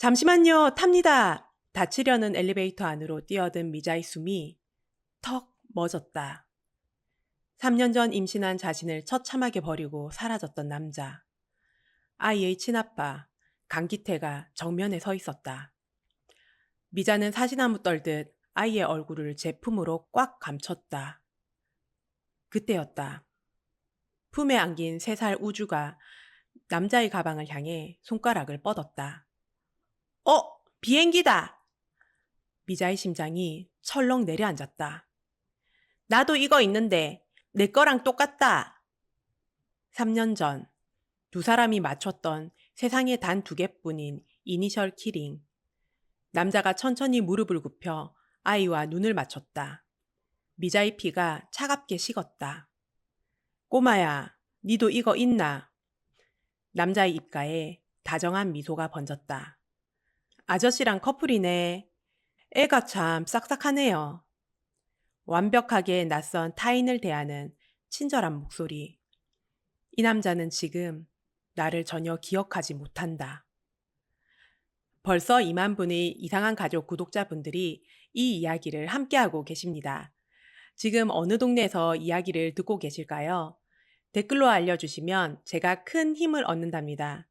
잠시만요, 탑니다. 닫히려는 엘리베이터 안으로 뛰어든 미자의 숨이 턱 멎었다. 3년 전 임신한 자신을 처참하게 버리고 사라졌던 남자. 아이의 친아빠, 강기태가 정면에 서 있었다. 미자는 사시나무 떨듯 아이의 얼굴을 제품으로 꽉 감췄다. 그때였다. 품에 안긴 3살 우주가 남자의 가방을 향해 손가락을 뻗었다. 비행기다! 미자의 심장이 철렁 내려앉았다. 나도 이거 있는데 내 거랑 똑같다. 3년 전 두 사람이 맞췄던 세상에 단 2개뿐인 이니셜 키링. 남자가 천천히 무릎을 굽혀 아이와 눈을 맞췄다. 미자의 피가 차갑게 식었다. 꼬마야, 니도 이거 있나? 남자의 입가에 다정한 미소가 번졌다. 아저씨랑 커플이네. 애가 참 싹싹하네요. 완벽하게 낯선 타인을 대하는 친절한 목소리. 이 남자는 지금 나를 전혀 기억하지 못한다. 벌써 2만 분의 이상한 가족 구독자분들이 이 이야기를 함께하고 계십니다. 지금 어느 동네에서 이야기를 듣고 계실까요? 댓글로 알려주시면 제가 큰 힘을 얻는답니다.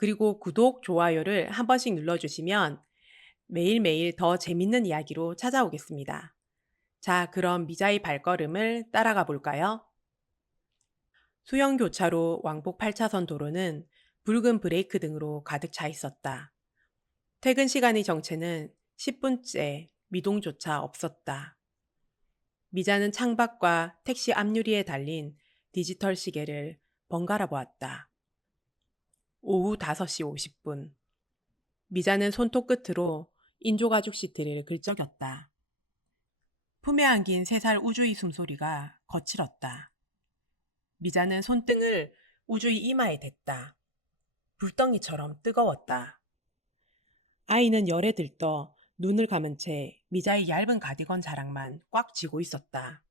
그리고 구독, 좋아요를 한 번씩 눌러주시면 매일매일 더 재밌는 이야기로 찾아오겠습니다. 자, 그럼 미자의 발걸음을 따라가 볼까요? 수영교차로 왕복 8차선 도로는 붉은 브레이크 등으로 가득 차 있었다. 퇴근 시간의 정체는 10분째 미동조차 없었다. 미자는 창밖과 택시 앞유리에 달린 디지털 시계를 번갈아 보았다. 오후 5시 50분. 미자는 손톱 끝으로 인조가죽 시트를 긁적였다. 품에 안긴 3살 우주의 숨소리가 거칠었다. 미자는 손등을 우주의 이마에 댔다. 불덩이처럼 뜨거웠다. 아이는 열에 들떠 눈을 감은 채 미자의 얇은 가디건 자락만 꽉 쥐고 있었다.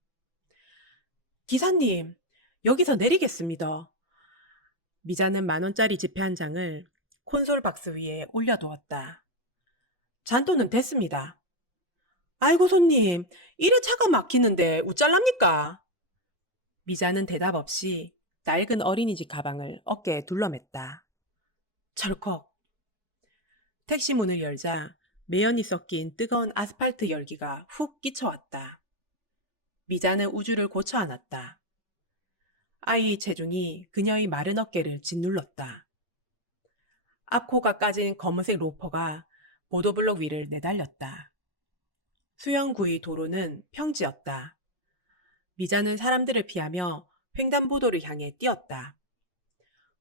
기사님, 여기서 내리겠습니다. 미자는 10,000원짜리 지폐 한 장을 콘솔 박스 위에 올려두었다. 잔돈은 됐습니다. 아이고 손님, 이래 차가 막히는데 우짤랍니까? 미자는 대답 없이 낡은 어린이집 가방을 어깨에 둘러맸다. 철컥. 택시 문을 열자 매연이 섞인 뜨거운 아스팔트 열기가 훅 끼쳐왔다. 미자는 우주를 고쳐 안았다. 아이의 체중이 그녀의 마른 어깨를 짓눌렀다. 앞코가 까진 검은색 로퍼가 보도블록 위를 내달렸다. 수영구의 도로는 평지였다. 미자는 사람들을 피하며 횡단보도를 향해 뛰었다.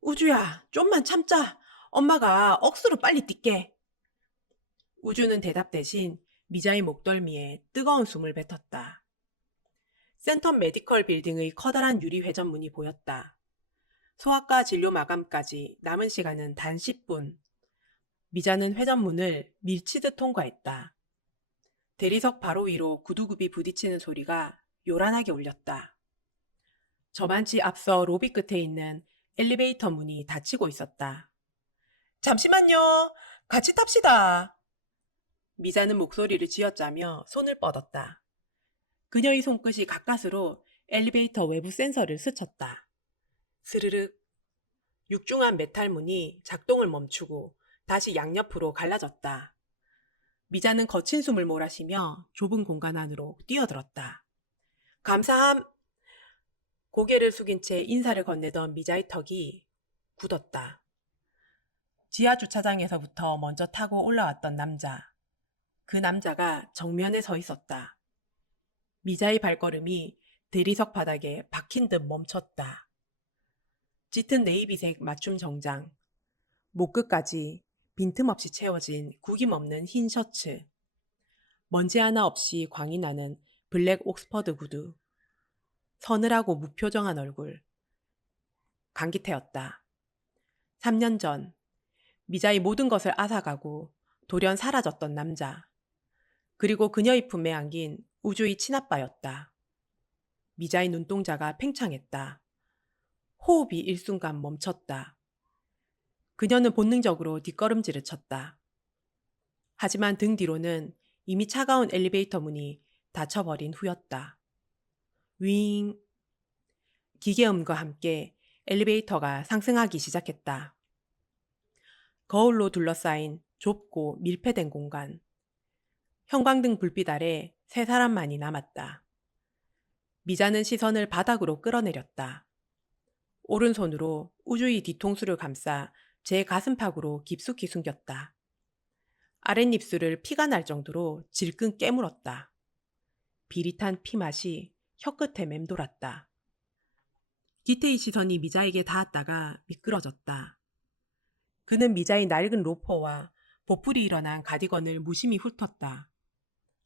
우주야, 좀만 참자. 엄마가 억수로 빨리 뛸게. 우주는 대답 대신 미자의 목덜미에 뜨거운 숨을 뱉었다. 센텀 메디컬 빌딩의 커다란 유리 회전문이 보였다. 소아과 진료 마감까지 남은 시간은 단 10분. 미자는 회전문을 밀치듯 통과했다. 대리석 바로 위로 구두굽이 부딪히는 소리가 요란하게 울렸다. 저반치 앞서 로비 끝에 있는 엘리베이터 문이 닫히고 있었다. 잠시만요. 같이 탑시다. 미자는 목소리를 쥐어짜며 손을 뻗었다. 그녀의 손끝이 가까스로 엘리베이터 외부 센서를 스쳤다. 스르륵. 육중한 메탈 문이 작동을 멈추고 다시 양옆으로 갈라졌다. 미자는 거친 숨을 몰아쉬며 좁은 공간 안으로 뛰어들었다. 감사함! 고개를 숙인 채 인사를 건네던 미자의 턱이 굳었다. 지하 주차장에서부터 먼저 타고 올라왔던 남자. 그 남자가 정면에 서 있었다. 미자의 발걸음이 대리석 바닥에 박힌 듯 멈췄다. 짙은 네이비색 맞춤 정장, 목끝까지 빈틈없이 채워진 구김없는 흰 셔츠, 먼지 하나 없이 광이 나는 블랙 옥스퍼드 구두, 서늘하고 무표정한 얼굴, 강기태였다. 3년 전 미자의 모든 것을 앗아가고 돌연 사라졌던 남자, 그리고 그녀의 품에 안긴 우주의 친아빠였다. 미자의 눈동자가 팽창했다. 호흡이 일순간 멈췄다. 그녀는 본능적으로 뒷걸음질을 쳤다. 하지만 등 뒤로는 이미 차가운 엘리베이터 문이 닫혀버린 후였다. 윙. 기계음과 함께 엘리베이터가 상승하기 시작했다. 거울로 둘러싸인 좁고 밀폐된 공간. 형광등 불빛 아래 세 사람만이 남았다. 미자는 시선을 바닥으로 끌어내렸다. 오른손으로 우주의 뒤통수를 감싸 제 가슴팍으로 깊숙이 숨겼다. 아랫입술을 피가 날 정도로 질끈 깨물었다. 비릿한 피맛이 혀끝에 맴돌았다. 기태의 시선이 미자에게 닿았다가 미끄러졌다. 그는 미자의 낡은 로퍼와 보풀이 일어난 가디건을 무심히 훑었다.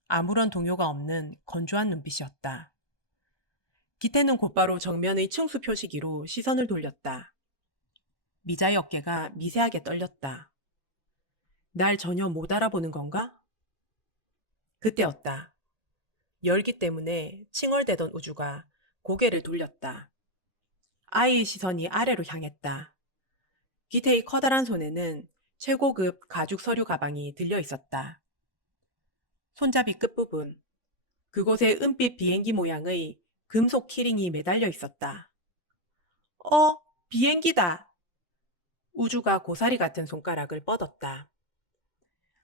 아무런 동요가 없는 건조한 눈빛이었다. 기태는 곧바로 정면의 층수 표시기로 시선을 돌렸다. 미자의 어깨가 미세하게 떨렸다. 날 전혀 못 알아보는 건가? 그때였다. 열기 때문에 칭얼대던 우주가 고개를 돌렸다. 아이의 시선이 아래로 향했다. 기태의 커다란 손에는 최고급 가죽 서류 가방이 들려 있었다. 손잡이 끝부분, 그곳에 은빛 비행기 모양의 금속 키링이 매달려 있었다. 비행기다! 우주가 고사리 같은 손가락을 뻗었다.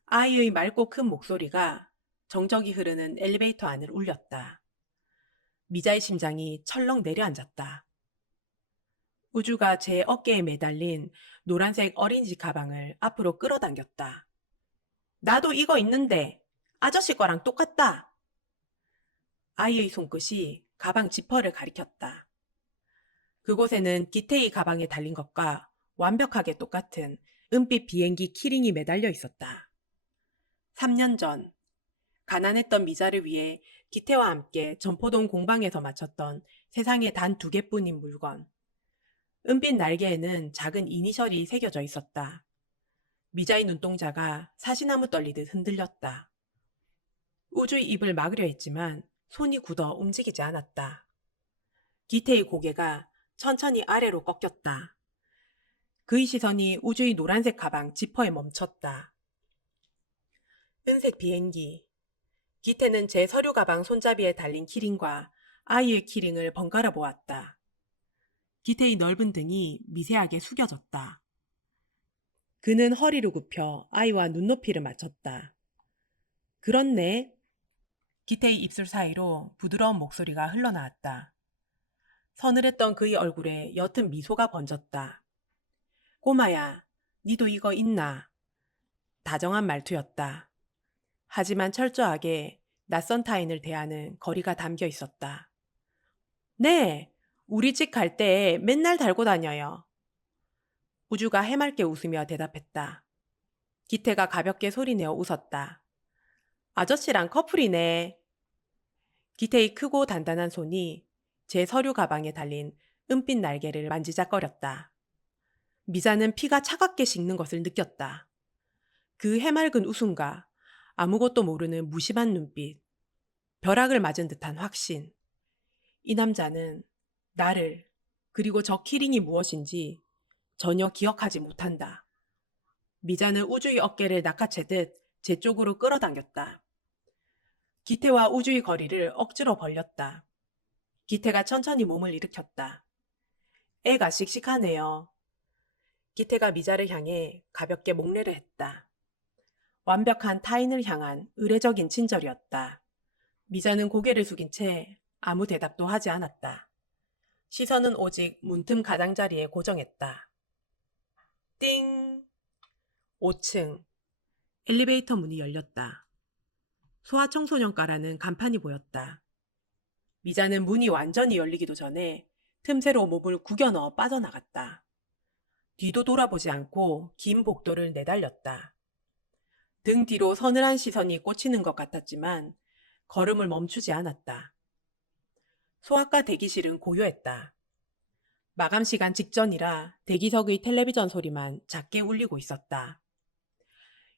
아이의 맑고 큰 목소리가 정적이 흐르는 엘리베이터 안을 울렸다. 미자의 심장이 철렁 내려앉았다. 우주가 제 어깨에 매달린 노란색 어린이집 가방을 앞으로 끌어당겼다. 나도 이거 있는데 아저씨 거랑 똑같다. 아이의 손끝이 가방 지퍼를 가리켰다. 그곳에는 기태의 가방에 달린 것과 완벽하게 똑같은 은빛 비행기 키링이 매달려 있었다. 3년 전 가난했던 미자를 위해 기태와 함께 전포동 공방에서 마쳤던 세상에 단 2개뿐인 물건. 은빛 날개에는 작은 이니셜이 새겨져 있었다. 미자의 눈동자가 사시나무 떨리듯 흔들렸다. 우주의 입을 막으려 했지만 손이 굳어 움직이지 않았다. 기태의 고개가 천천히 아래로 꺾였다. 그의 시선이 우주의 노란색 가방 지퍼에 멈췄다. 은색 비행기. 기태는 제 서류 가방 손잡이에 달린 키링과 아이의 키링을 번갈아 보았다. 기태의 넓은 등이 미세하게 숙여졌다. 그는 허리를 굽혀 아이와 눈높이를 맞췄다. 그렇네. 기태의 입술 사이로 부드러운 목소리가 흘러나왔다. 서늘했던 그의 얼굴에 옅은 미소가 번졌다. 꼬마야, 니도 이거 있나? 다정한 말투였다. 하지만 철저하게 낯선 타인을 대하는 거리가 담겨 있었다. 네, 우리 집 갈 때 맨날 달고 다녀요. 우주가 해맑게 웃으며 대답했다. 기태가 가볍게 소리내어 웃었다. 아저씨랑 커플이네. 기태의 크고 단단한 손이 제 서류 가방에 달린 은빛 날개를 만지작거렸다. 미자는 피가 차갑게 식는 것을 느꼈다. 그 해맑은 웃음과 아무것도 모르는 무심한 눈빛, 벼락을 맞은 듯한 확신. 이 남자는 나를, 그리고 저 키링이 무엇인지 전혀 기억하지 못한다. 미자는 우주의 어깨를 낚아채듯 제 쪽으로 끌어당겼다. 기태와 우주의 거리를 억지로 벌렸다. 기태가 천천히 몸을 일으켰다. 애가 씩씩하네요. 기태가 미자를 향해 가볍게 목례를 했다. 완벽한 타인을 향한 의례적인 친절이었다. 미자는 고개를 숙인 채 아무 대답도 하지 않았다. 시선은 오직 문틈 가장자리에 고정했다. 띵! 5층. 엘리베이터 문이 열렸다. 소아청소년과라는 간판이 보였다. 미자는 문이 완전히 열리기도 전에 틈새로 몸을 구겨 넣어 빠져나갔다. 뒤도 돌아보지 않고 긴 복도를 내달렸다. 등 뒤로 서늘한 시선이 꽂히는 것 같았지만 걸음을 멈추지 않았다. 소아과 대기실은 고요했다. 마감 시간 직전이라 대기석의 텔레비전 소리만 작게 울리고 있었다.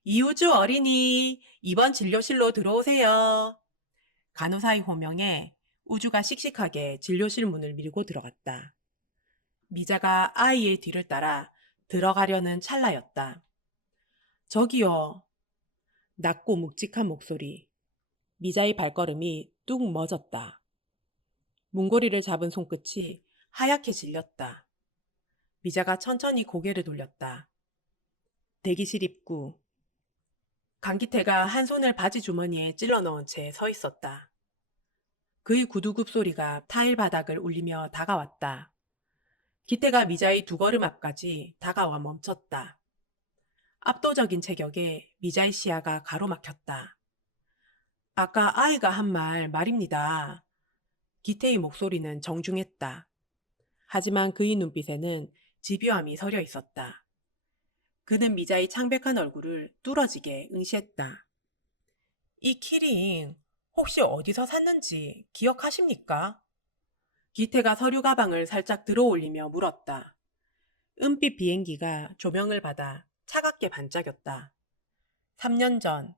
이우주 어린이, 이번 진료실로 들어오세요. 간호사의 호명에 우주가 씩씩하게 진료실 문을 밀고 들어갔다. 미자가 아이의 뒤를 따라 들어가려는 찰나였다. 저기요. 낮고 묵직한 목소리. 미자의 발걸음이 뚝 멎었다. 문고리를 잡은 손끝이 하얗게 질렸다. 미자가 천천히 고개를 돌렸다. 대기실 입구. 강기태가 한 손을 바지 주머니에 찔러 넣은 채 서 있었다. 그의 구두굽 소리가 타일 바닥을 울리며 다가왔다. 기태가 미자의 두 걸음 앞까지 다가와 멈췄다. 압도적인 체격에 미자의 시야가 가로막혔다. 아까 아이가 한 말입니다. 기태의 목소리는 정중했다. 하지만 그의 눈빛에는 집요함이 서려 있었다. 그는 미자의 창백한 얼굴을 뚫어지게 응시했다. 이 키링 혹시 어디서 샀는지 기억하십니까? 기태가 서류 가방을 살짝 들어 올리며 물었다. 은빛 비행기가 조명을 받아 차갑게 반짝였다. 3년 전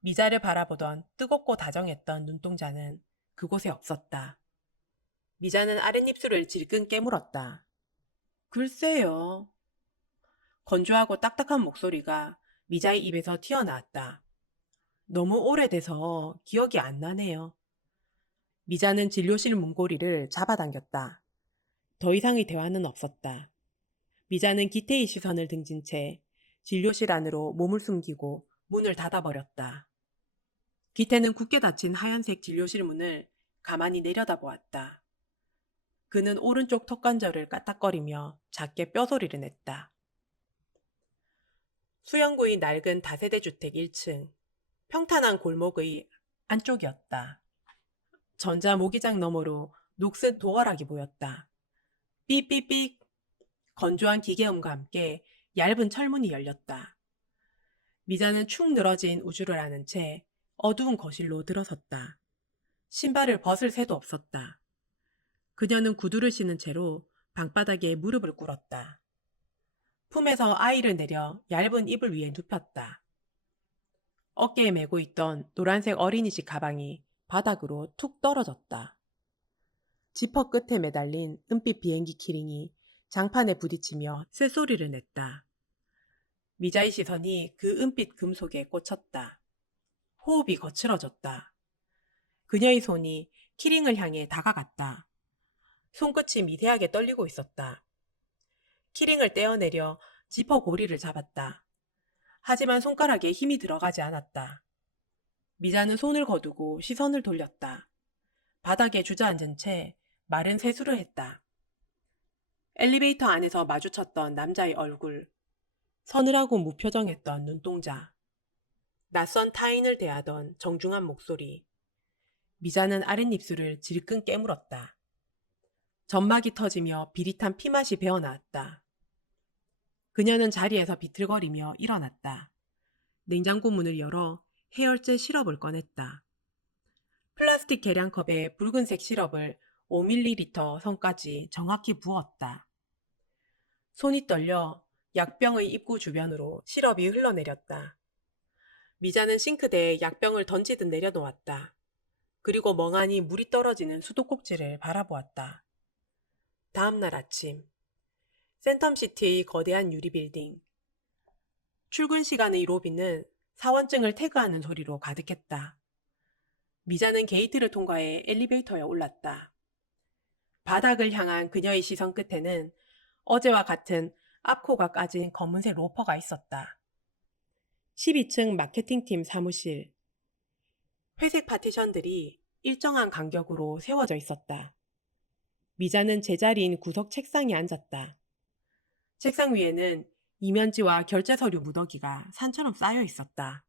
미자를 바라보던 뜨겁고 다정했던 눈동자는 그곳에 없었다. 미자는 아랫입술을 질끈 깨물었다. 글쎄요. 건조하고 딱딱한 목소리가 미자의 입에서 튀어나왔다. 너무 오래돼서 기억이 안 나네요. 미자는 진료실 문고리를 잡아당겼다. 더 이상의 대화는 없었다. 미자는 기태의 시선을 등진 채 진료실 안으로 몸을 숨기고 문을 닫아버렸다. 기태는 굳게 닫힌 하얀색 진료실 문을 가만히 내려다보았다. 그는 오른쪽 턱관절을 까딱거리며 작게 뼈소리를 냈다. 수영구의 낡은 다세대 주택 1층, 평탄한 골목의 안쪽이었다. 전자 모기장 너머로 녹슨 도어락이 보였다. 삐삐삐. 건조한 기계음과 함께 얇은 철문이 열렸다. 미자는 축 늘어진 우주를 아는 채 어두운 거실로 들어섰다. 신발을 벗을 새도 없었다. 그녀는 구두를 신은 채로 방바닥에 무릎을 꿇었다. 품에서 아이를 내려 얇은 이불 위에 눕혔다. 어깨에 메고 있던 노란색 어린이집 가방이 바닥으로 툭 떨어졌다. 지퍼 끝에 매달린 은빛 비행기 키링이 장판에 부딪히며 쇳소리를 냈다. 미자의 시선이 그 은빛 금속에 꽂혔다. 호흡이 거칠어졌다. 그녀의 손이 키링을 향해 다가갔다. 손끝이 미세하게 떨리고 있었다. 키링을 떼어내려 지퍼 고리를 잡았다. 하지만 손가락에 힘이 들어가지 않았다. 미자는 손을 거두고 시선을 돌렸다. 바닥에 주저앉은 채 마른 세수를 했다. 엘리베이터 안에서 마주쳤던 남자의 얼굴, 서늘하고 무표정했던 눈동자, 낯선 타인을 대하던 정중한 목소리. 미자는 아랫입술을 질끈 깨물었다. 점막이 터지며 비릿한 피맛이 배어나왔다. 그녀는 자리에서 비틀거리며 일어났다. 냉장고 문을 열어 해열제 시럽을 꺼냈다. 플라스틱 계량컵에 붉은색 시럽을 5ml 선까지 정확히 부었다. 손이 떨려 약병의 입구 주변으로 시럽이 흘러내렸다. 미자는 싱크대에 약병을 던지듯 내려놓았다. 그리고 멍하니 물이 떨어지는 수도꼭지를 바라보았다. 다음날 아침, 센텀시티의 거대한 유리빌딩. 출근 시간의 로비는 사원증을 태그하는 소리로 가득했다. 미자는 게이트를 통과해 엘리베이터에 올랐다. 바닥을 향한 그녀의 시선 끝에는 어제와 같은 앞코가 까진 검은색 로퍼가 있었다. 12층 마케팅팀 사무실. 회색 파티션들이 일정한 간격으로 세워져 있었다. 미자는 제자리인 구석 책상에 앉았다. 책상 위에는 이면지와 결제 서류 무더기가 산처럼 쌓여 있었다.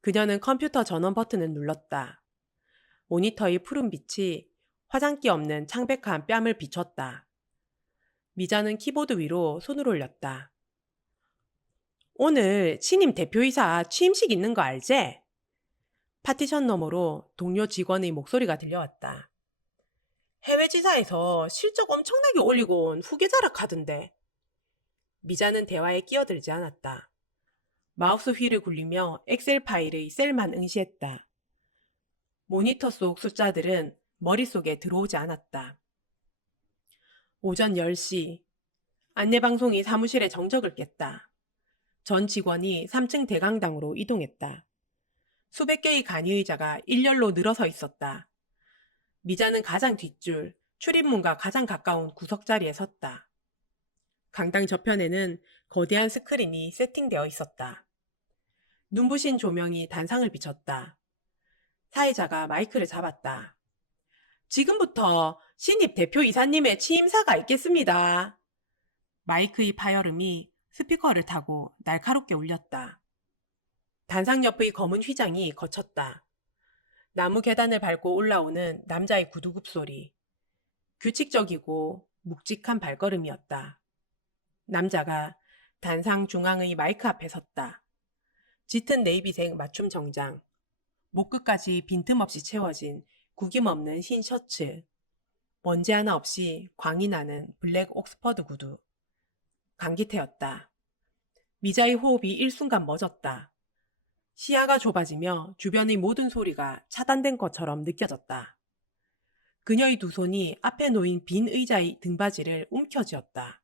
그녀는 컴퓨터 전원 버튼을 눌렀다. 모니터의 푸른 빛이 화장기 없는 창백한 뺨을 비췄다. 미자는 키보드 위로 손을 올렸다. 오늘 신임 대표이사 취임식 있는 거 알지? 파티션 너머로 동료 직원의 목소리가 들려왔다. 해외 지사에서 실적 엄청나게 올리고 온 후계 자락하던데. 미자는 대화에 끼어들지 않았다. 마우스 휠을 굴리며 엑셀 파일의 셀만 응시했다. 모니터 속 숫자들은 머릿속에 들어오지 않았다. 오전 10시, 안내방송이 사무실의 정적을 깼다. 전 직원이 3층 대강당으로 이동했다. 수백 개의 간이의자가 일렬로 늘어서 있었다. 미자는 가장 뒷줄, 출입문과 가장 가까운 구석자리에 섰다. 강당 저편에는 거대한 스크린이 세팅되어 있었다. 눈부신 조명이 단상을 비쳤다. 사회자가 마이크를 잡았다. 지금부터 신입 대표이사님의 취임사가 있겠습니다. 마이크의 파열음이 스피커를 타고 날카롭게 울렸다. 단상 옆의 검은 휘장이 거쳤다. 나무 계단을 밟고 올라오는 남자의 구두굽 소리. 규칙적이고 묵직한 발걸음이었다. 남자가 단상 중앙의 마이크 앞에 섰다. 짙은 네이비색 맞춤 정장, 목 끝까지 빈틈없이 채워진 구김없는 흰 셔츠, 먼지 하나 없이 광이 나는 블랙 옥스퍼드 구두. 강기태였다. 미자의 호흡이 일순간 멎었다. 시야가 좁아지며 주변의 모든 소리가 차단된 것처럼 느껴졌다. 그녀의 두 손이 앞에 놓인 빈 의자의 등받이를 움켜쥐었다.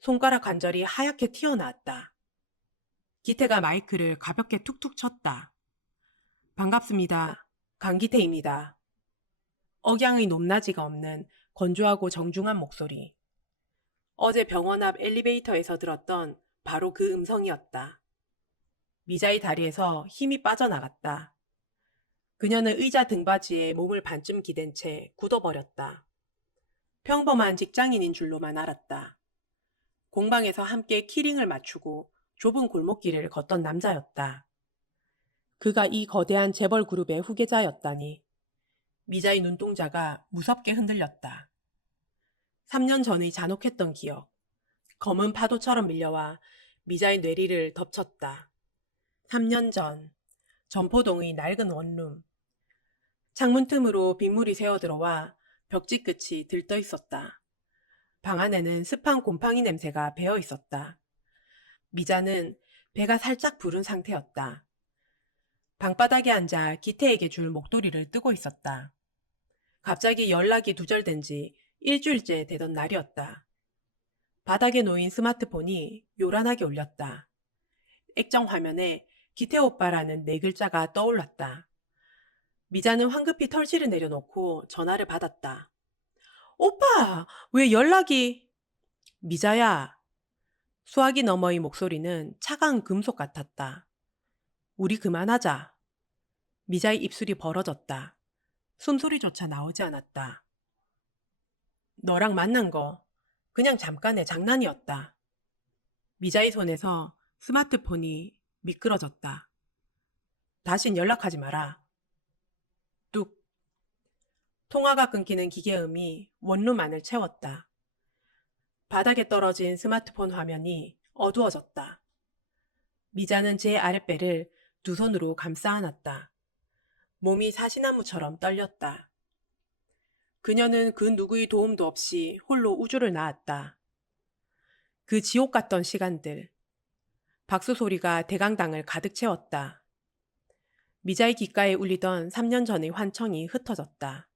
손가락 관절이 하얗게 튀어나왔다. 기태가 마이크를 가볍게 툭툭 쳤다. 반갑습니다. 강기태입니다. 억양의 높낮이가 없는 건조하고 정중한 목소리. 어제 병원 앞 엘리베이터에서 들었던 바로 그 음성이었다. 미자의 다리에서 힘이 빠져나갔다. 그녀는 의자 등받이에 몸을 반쯤 기댄 채 굳어버렸다. 평범한 직장인인 줄로만 알았다. 공방에서 함께 키링을 맞추고 좁은 골목길을 걷던 남자였다. 그가 이 거대한 재벌 그룹의 후계자였다니. 미자의 눈동자가 무섭게 흔들렸다. 3년 전의 잔혹했던 기억. 검은 파도처럼 밀려와 미자의 뇌리를 덮쳤다. 3년 전, 전포동의 낡은 원룸. 창문 틈으로 빗물이 새어들어와 벽지 끝이 들떠 있었다. 방 안에는 습한 곰팡이 냄새가 배어 있었다. 미자는 배가 살짝 부른 상태였다. 방바닥에 앉아 기태에게 줄 목도리를 뜨고 있었다. 갑자기 연락이 두절된 지 일주일째 되던 날이었다. 바닥에 놓인 스마트폰이 요란하게 울렸다. 액정 화면에 기태 오빠라는 네 글자가 떠올랐다. 미자는 황급히 털실을 내려놓고 전화를 받았다. 오빠, 왜 연락이... 미자야. 수화기 너머의 목소리는 차가운 금속 같았다. 우리 그만하자. 미자의 입술이 벌어졌다. 숨소리조차 나오지 않았다. 너랑 만난 거 그냥 잠깐의 장난이었다. 미자의 손에서 스마트폰이 미끄러졌다. 다신 연락하지 마라. 뚝. 통화가 끊기는 기계음이 원룸 안을 채웠다. 바닥에 떨어진 스마트폰 화면이 어두워졌다. 미자는 제 아랫배를 두 손으로 감싸 안았다. 몸이 사시나무처럼 떨렸다. 그녀는 그 누구의 도움도 없이 홀로 우주를 낳았다. 그 지옥 같던 시간들. 박수 소리가 대강당을 가득 채웠다. 미자의 귓가에 울리던 3년 전의 환청이 흩어졌다.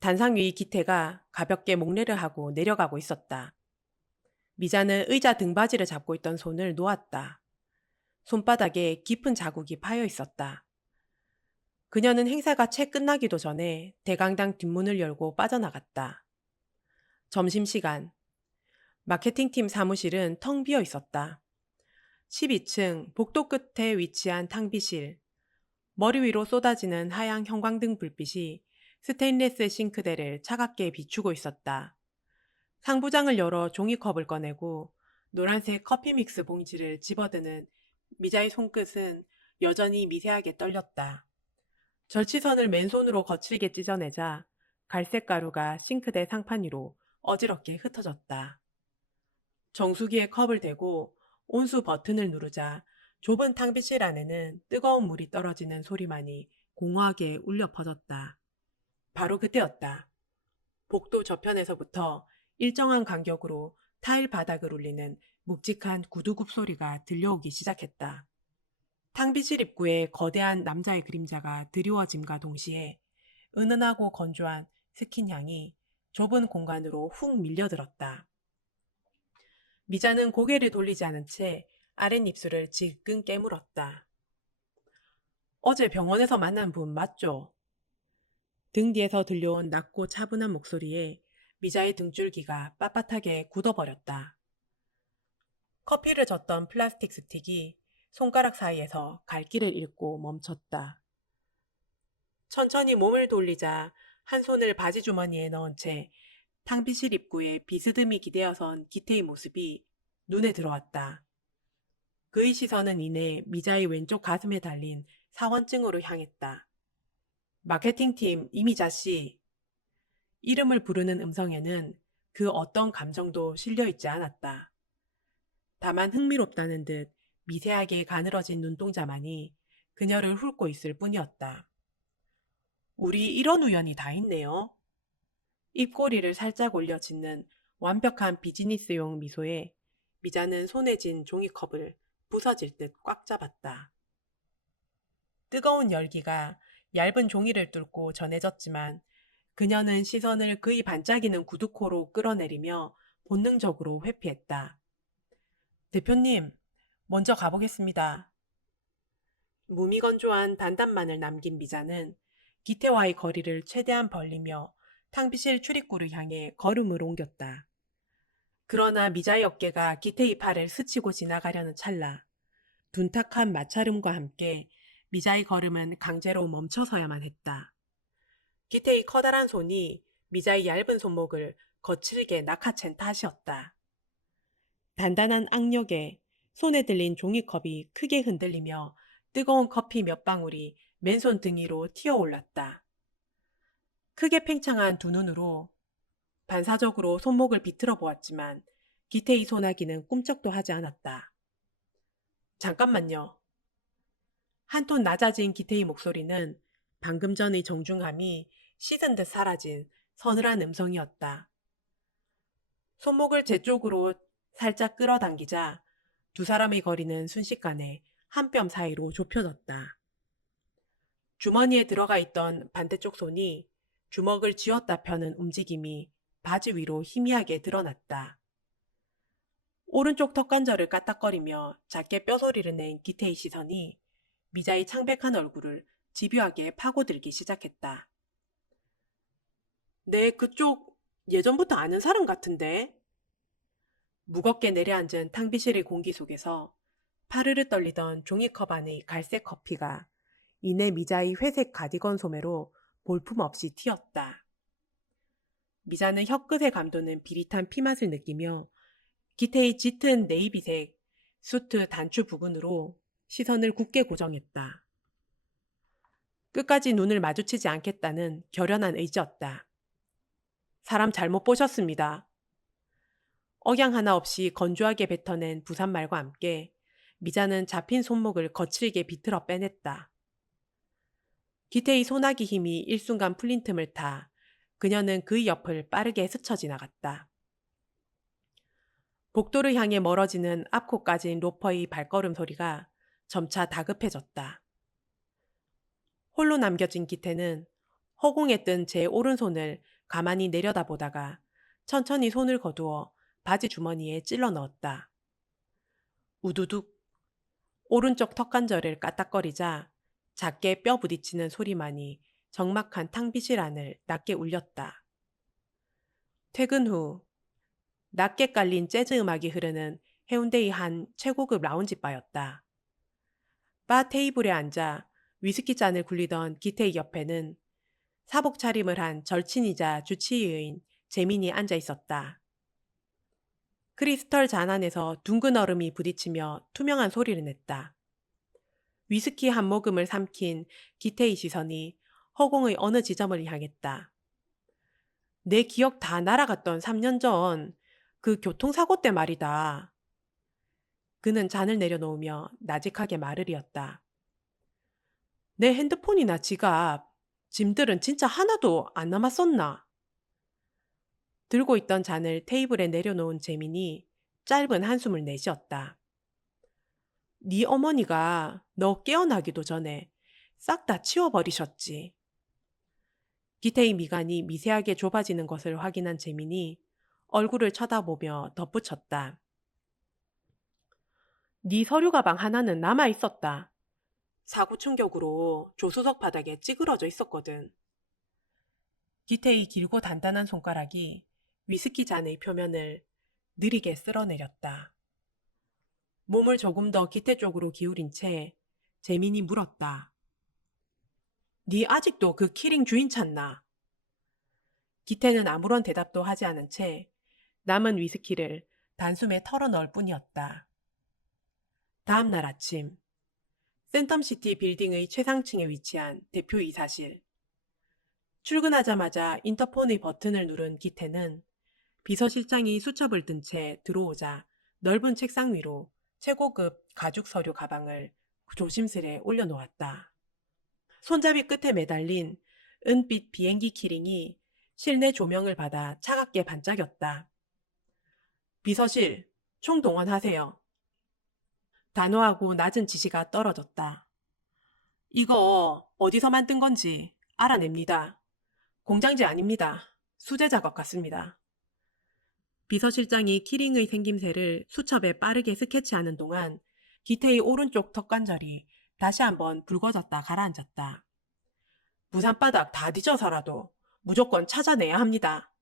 단상 위의 기태가 가볍게 목례를 하고 내려가고 있었다. 미자는 의자 등받이를 잡고 있던 손을 놓았다. 손바닥에 깊은 자국이 파여 있었다. 그녀는 행사가 채 끝나기도 전에 대강당 뒷문을 열고 빠져나갔다. 점심시간. 마케팅팀 사무실은 텅 비어 있었다. 12층 복도 끝에 위치한 탕비실. 머리 위로 쏟아지는 하얀 형광등 불빛이 스테인리스 싱크대를 차갑게 비추고 있었다. 상부장을 열어 종이컵을 꺼내고 노란색 커피 믹스 봉지를 집어드는 미자의 손끝은 여전히 미세하게 떨렸다. 절취선을 맨손으로 거칠게 찢어내자 갈색 가루가 싱크대 상판 위로 어지럽게 흩어졌다. 정수기에 컵을 대고 온수 버튼을 누르자 좁은 탕비실 안에는 뜨거운 물이 떨어지는 소리만이 공허하게 울려 퍼졌다. 바로 그때였다. 복도 저편에서부터 일정한 간격으로 타일 바닥을 울리는 묵직한 구두굽 소리가 들려오기 시작했다. 탕비실 입구에 거대한 남자의 그림자가 드리워짐과 동시에 은은하고 건조한 스킨 향이 좁은 공간으로 훅 밀려들었다. 미자는 고개를 돌리지 않은 채 아랫입술을 질끈 깨물었다. 어제 병원에서 만난 분 맞죠? 등 뒤에서 들려온 낮고 차분한 목소리에 미자의 등줄기가 빳빳하게 굳어버렸다. 커피를 젓던 플라스틱 스틱이 손가락 사이에서 갈 길을 잃고 멈췄다. 천천히 몸을 돌리자 한 손을 바지 주머니에 넣은 채 탕비실 입구에 비스듬히 기대어선 기태의 모습이 눈에 들어왔다. 그의 시선은 이내 미자의 왼쪽 가슴에 달린 사원증으로 향했다. 마케팅팀 이미자 씨. 이름을 부르는 음성에는 그 어떤 감정도 실려 있지 않았다. 다만 흥미롭다는 듯 미세하게 가늘어진 눈동자만이 그녀를 훑고 있을 뿐이었다. 우리 이런 우연이 다 있네요. 입꼬리를 살짝 올려 짓는 완벽한 비즈니스용 미소에 미자는 손에 쥔 종이컵을 부서질 듯 꽉 잡았다. 뜨거운 열기가 얇은 종이를 뚫고 전해졌지만 그녀는 시선을 그의 반짝이는 구두코로 끌어내리며 본능적으로 회피했다. 대표님, 먼저 가보겠습니다. 무미건조한 단단만을 남긴 미자는 기태와의 거리를 최대한 벌리며 탕비실 출입구를 향해 걸음을 옮겼다. 그러나 미자의 어깨가 기태의 팔을 스치고 지나가려는 찰나 둔탁한 마찰음과 함께 미자의 걸음은 강제로 멈춰서야만 했다. 기태의 커다란 손이 미자의 얇은 손목을 거칠게 낚아챈 탓이었다. 단단한 악력에 손에 들린 종이컵이 크게 흔들리며 뜨거운 커피 몇 방울이 맨손 등 위로 튀어올랐다. 크게 팽창한 두 눈으로 반사적으로 손목을 비틀어 보았지만 기태의 소나기는 꿈쩍도 하지 않았다. 잠깐만요. 한 톤 낮아진 기태의 목소리는 방금 전의 정중함이 씻은 듯 사라진 서늘한 음성이었다. 손목을 제 쪽으로 살짝 끌어당기자 두 사람의 거리는 순식간에 한 뼘 사이로 좁혀졌다. 주머니에 들어가 있던 반대쪽 손이 주먹을 쥐었다 펴는 움직임이 바지 위로 희미하게 드러났다. 오른쪽 턱관절을 까딱거리며 작게 뼈소리를 낸 기태의 시선이 미자의 창백한 얼굴을 집요하게 파고들기 시작했다. 네, 그쪽 예전부터 아는 사람 같은데? 무겁게 내려앉은 탕비실의 공기 속에서 파르르 떨리던 종이컵 안의 갈색 커피가 이내 미자의 회색 가디건 소매로 볼품없이 튀었다. 미자는 혀끝에 감도는 비릿한 피맛을 느끼며 기태의 짙은 네이비색 수트 단추 부근으로 시선을 굳게 고정했다. 끝까지 눈을 마주치지 않겠다는 결연한 의지였다. 사람 잘못 보셨습니다. 억양 하나 없이 건조하게 뱉어낸 부산말과 함께 미자는 잡힌 손목을 거칠게 비틀어 빼냈다. 기태의 소나기 힘이 일순간 풀린 틈을 타 그녀는 그의 옆을 빠르게 스쳐 지나갔다. 복도를 향해 멀어지는 앞코까진 로퍼의 발걸음 소리가 점차 다급해졌다. 홀로 남겨진 기태는 허공에 뜬 제 오른손을 가만히 내려다보다가 천천히 손을 거두어 바지 주머니에 찔러 넣었다. 우두둑 오른쪽 턱관절을 까딱거리자 작게 뼈 부딪히는 소리만이 적막한 탕비실 안을 낮게 울렸다. 퇴근 후 낮게 깔린 재즈 음악이 흐르는 해운대의 한 최고급 라운지 바였다. 바 테이블에 앉아 위스키 잔을 굴리던 기태의 옆에는 사복 차림을 한 절친이자 주치의인 재민이 앉아 있었다. 크리스털 잔 안에서 둥근 얼음이 부딪히며 투명한 소리를 냈다. 위스키 한 모금을 삼킨 기태의 시선이 허공의 어느 지점을 향했다. 내 기억 다 날아갔던 3년 전 그 교통사고 때 말이다. 그는 잔을 내려놓으며 나직하게 말을 이었다. 내 핸드폰이나 지갑, 짐들은 진짜 하나도 안 남았었나? 들고 있던 잔을 테이블에 내려놓은 재민이 짧은 한숨을 내쉬었다. 네 어머니가 너 깨어나기도 전에 싹 다 치워버리셨지. 기태의 미간이 미세하게 좁아지는 것을 확인한 재민이 얼굴을 쳐다보며 덧붙였다. 네 서류 가방 하나는 남아 있었다. 사고 충격으로 조수석 바닥에 찌그러져 있었거든. 기태의 길고 단단한 손가락이 위스키 잔의 표면을 느리게 쓸어내렸다. 몸을 조금 더 기태 쪽으로 기울인 채 재민이 물었다. 네 아직도 그 키링 주인 찾나? 기태는 아무런 대답도 하지 않은 채 남은 위스키를 단숨에 털어넣을 뿐이었다. 다음 날 아침, 센텀시티 빌딩의 최상층에 위치한 대표이사실. 출근하자마자 인터폰의 버튼을 누른 기태는 비서실장이 수첩을 든 채 들어오자 넓은 책상 위로 최고급 가죽 서류 가방을 조심스레 올려놓았다. 손잡이 끝에 매달린 은빛 비행기 키링이 실내 조명을 받아 차갑게 반짝였다. 비서실, 총동원하세요. 단호하고 낮은 지시가 떨어졌다. 이거 어디서 만든 건지 알아냅니다. 공장지 아닙니다. 수제 작업 같습니다. 비서실장이 키링의 생김새를 수첩에 빠르게 스케치하는 동안 기태의 오른쪽 턱관절이 다시 한번 붉어졌다 가라앉았다. 부산바닥 다 뒤져서라도 무조건 찾아내야 합니다.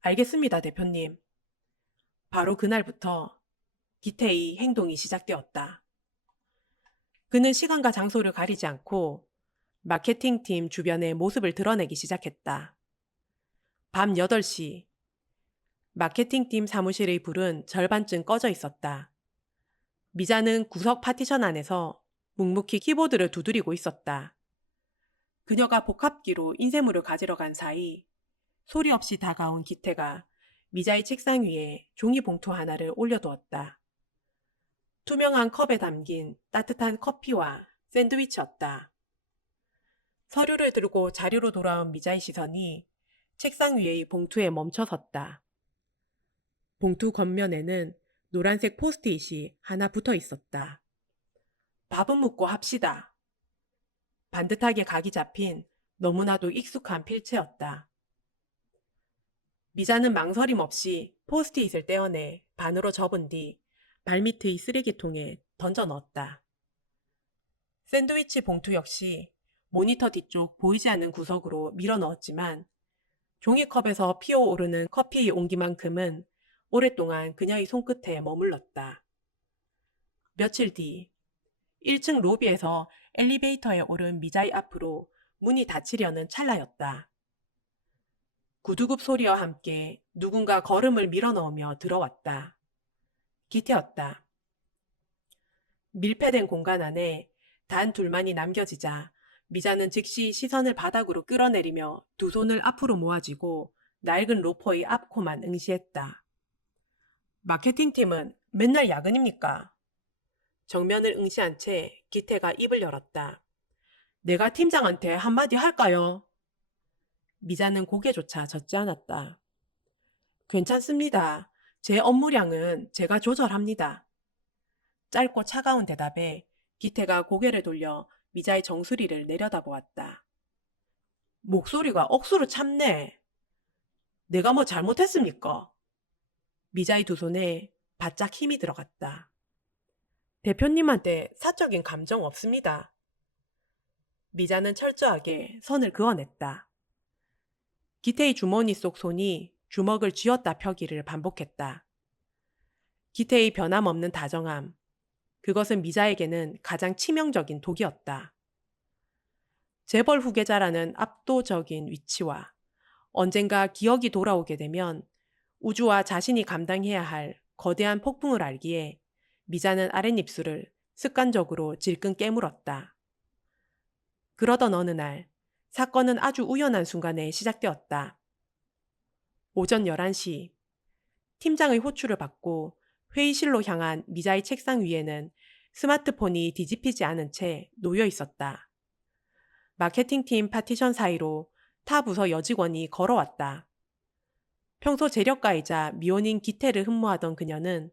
알겠습니다, 대표님. 바로 그날부터 기태의 행동이 시작되었다. 그는 시간과 장소를 가리지 않고 마케팅팀 주변에 모습을 드러내기 시작했다. 밤 8시, 마케팅팀 사무실의 불은 절반쯤 꺼져 있었다. 미자는 구석 파티션 안에서 묵묵히 키보드를 두드리고 있었다. 그녀가 복합기로 인쇄물을 가지러 간 사이 소리 없이 다가온 기태가 미자의 책상 위에 종이 봉투 하나를 올려두었다. 투명한 컵에 담긴 따뜻한 커피와 샌드위치였다. 서류를 들고 자리로 돌아온 미자의 시선이 책상 위의 봉투에 멈춰섰다. 봉투 겉면에는 노란색 포스트잇이 하나 붙어 있었다. 밥은 묻고 합시다. 반듯하게 각이 잡힌 너무나도 익숙한 필체였다. 미자는 망설임 없이 포스트잇을 떼어내 반으로 접은 뒤 발밑의 쓰레기통에 던져 넣었다. 샌드위치 봉투 역시 모니터 뒤쪽 보이지 않는 구석으로 밀어 넣었지만 종이컵에서 피어오르는 커피의 온기만큼은 오랫동안 그녀의 손끝에 머물렀다. 며칠 뒤 1층 로비에서 엘리베이터에 오른 미자의 앞으로 문이 닫히려는 찰나였다. 구두굽 소리와 함께 누군가 걸음을 밀어넣으며 들어왔다. 기태였다. 밀폐된 공간 안에 단 둘만이 남겨지자 미자는 즉시 시선을 바닥으로 끌어내리며 두 손을 앞으로 모아쥐고 낡은 로퍼의 앞코만 응시했다. 마케팅팀은 맨날 야근입니까? 정면을 응시한 채 기태가 입을 열었다. 내가 팀장한테 한마디 할까요? 미자는 고개조차 젓지 않았다. 괜찮습니다. 제 업무량은 제가 조절합니다. 짧고 차가운 대답에 기태가 고개를 돌려 미자의 정수리를 내려다보았다. 목소리가 억수로 참네. 내가 뭐 잘못했습니까? 미자의 두 손에 바짝 힘이 들어갔다. 대표님한테 사적인 감정 없습니다. 미자는 철저하게 선을 그어냈다. 기태의 주머니 속 손이 주먹을 쥐었다 펴기를 반복했다. 기태의 변함없는 다정함. 그것은 미자에게는 가장 치명적인 독이었다. 재벌 후계자라는 압도적인 위치와 언젠가 기억이 돌아오게 되면 우주와 자신이 감당해야 할 거대한 폭풍을 알기에 미자는 아랫입술을 습관적으로 질끈 깨물었다. 그러던 어느 날 사건은 아주 우연한 순간에 시작되었다. 오전 11시 팀장의 호출을 받고 회의실로 향한 미자의 책상 위에는 스마트폰이 뒤집히지 않은 채 놓여 있었다. 마케팅팀 파티션 사이로 타 부서 여직원이 걸어왔다. 평소 재력가이자 미혼인 기태를 흠모하던 그녀는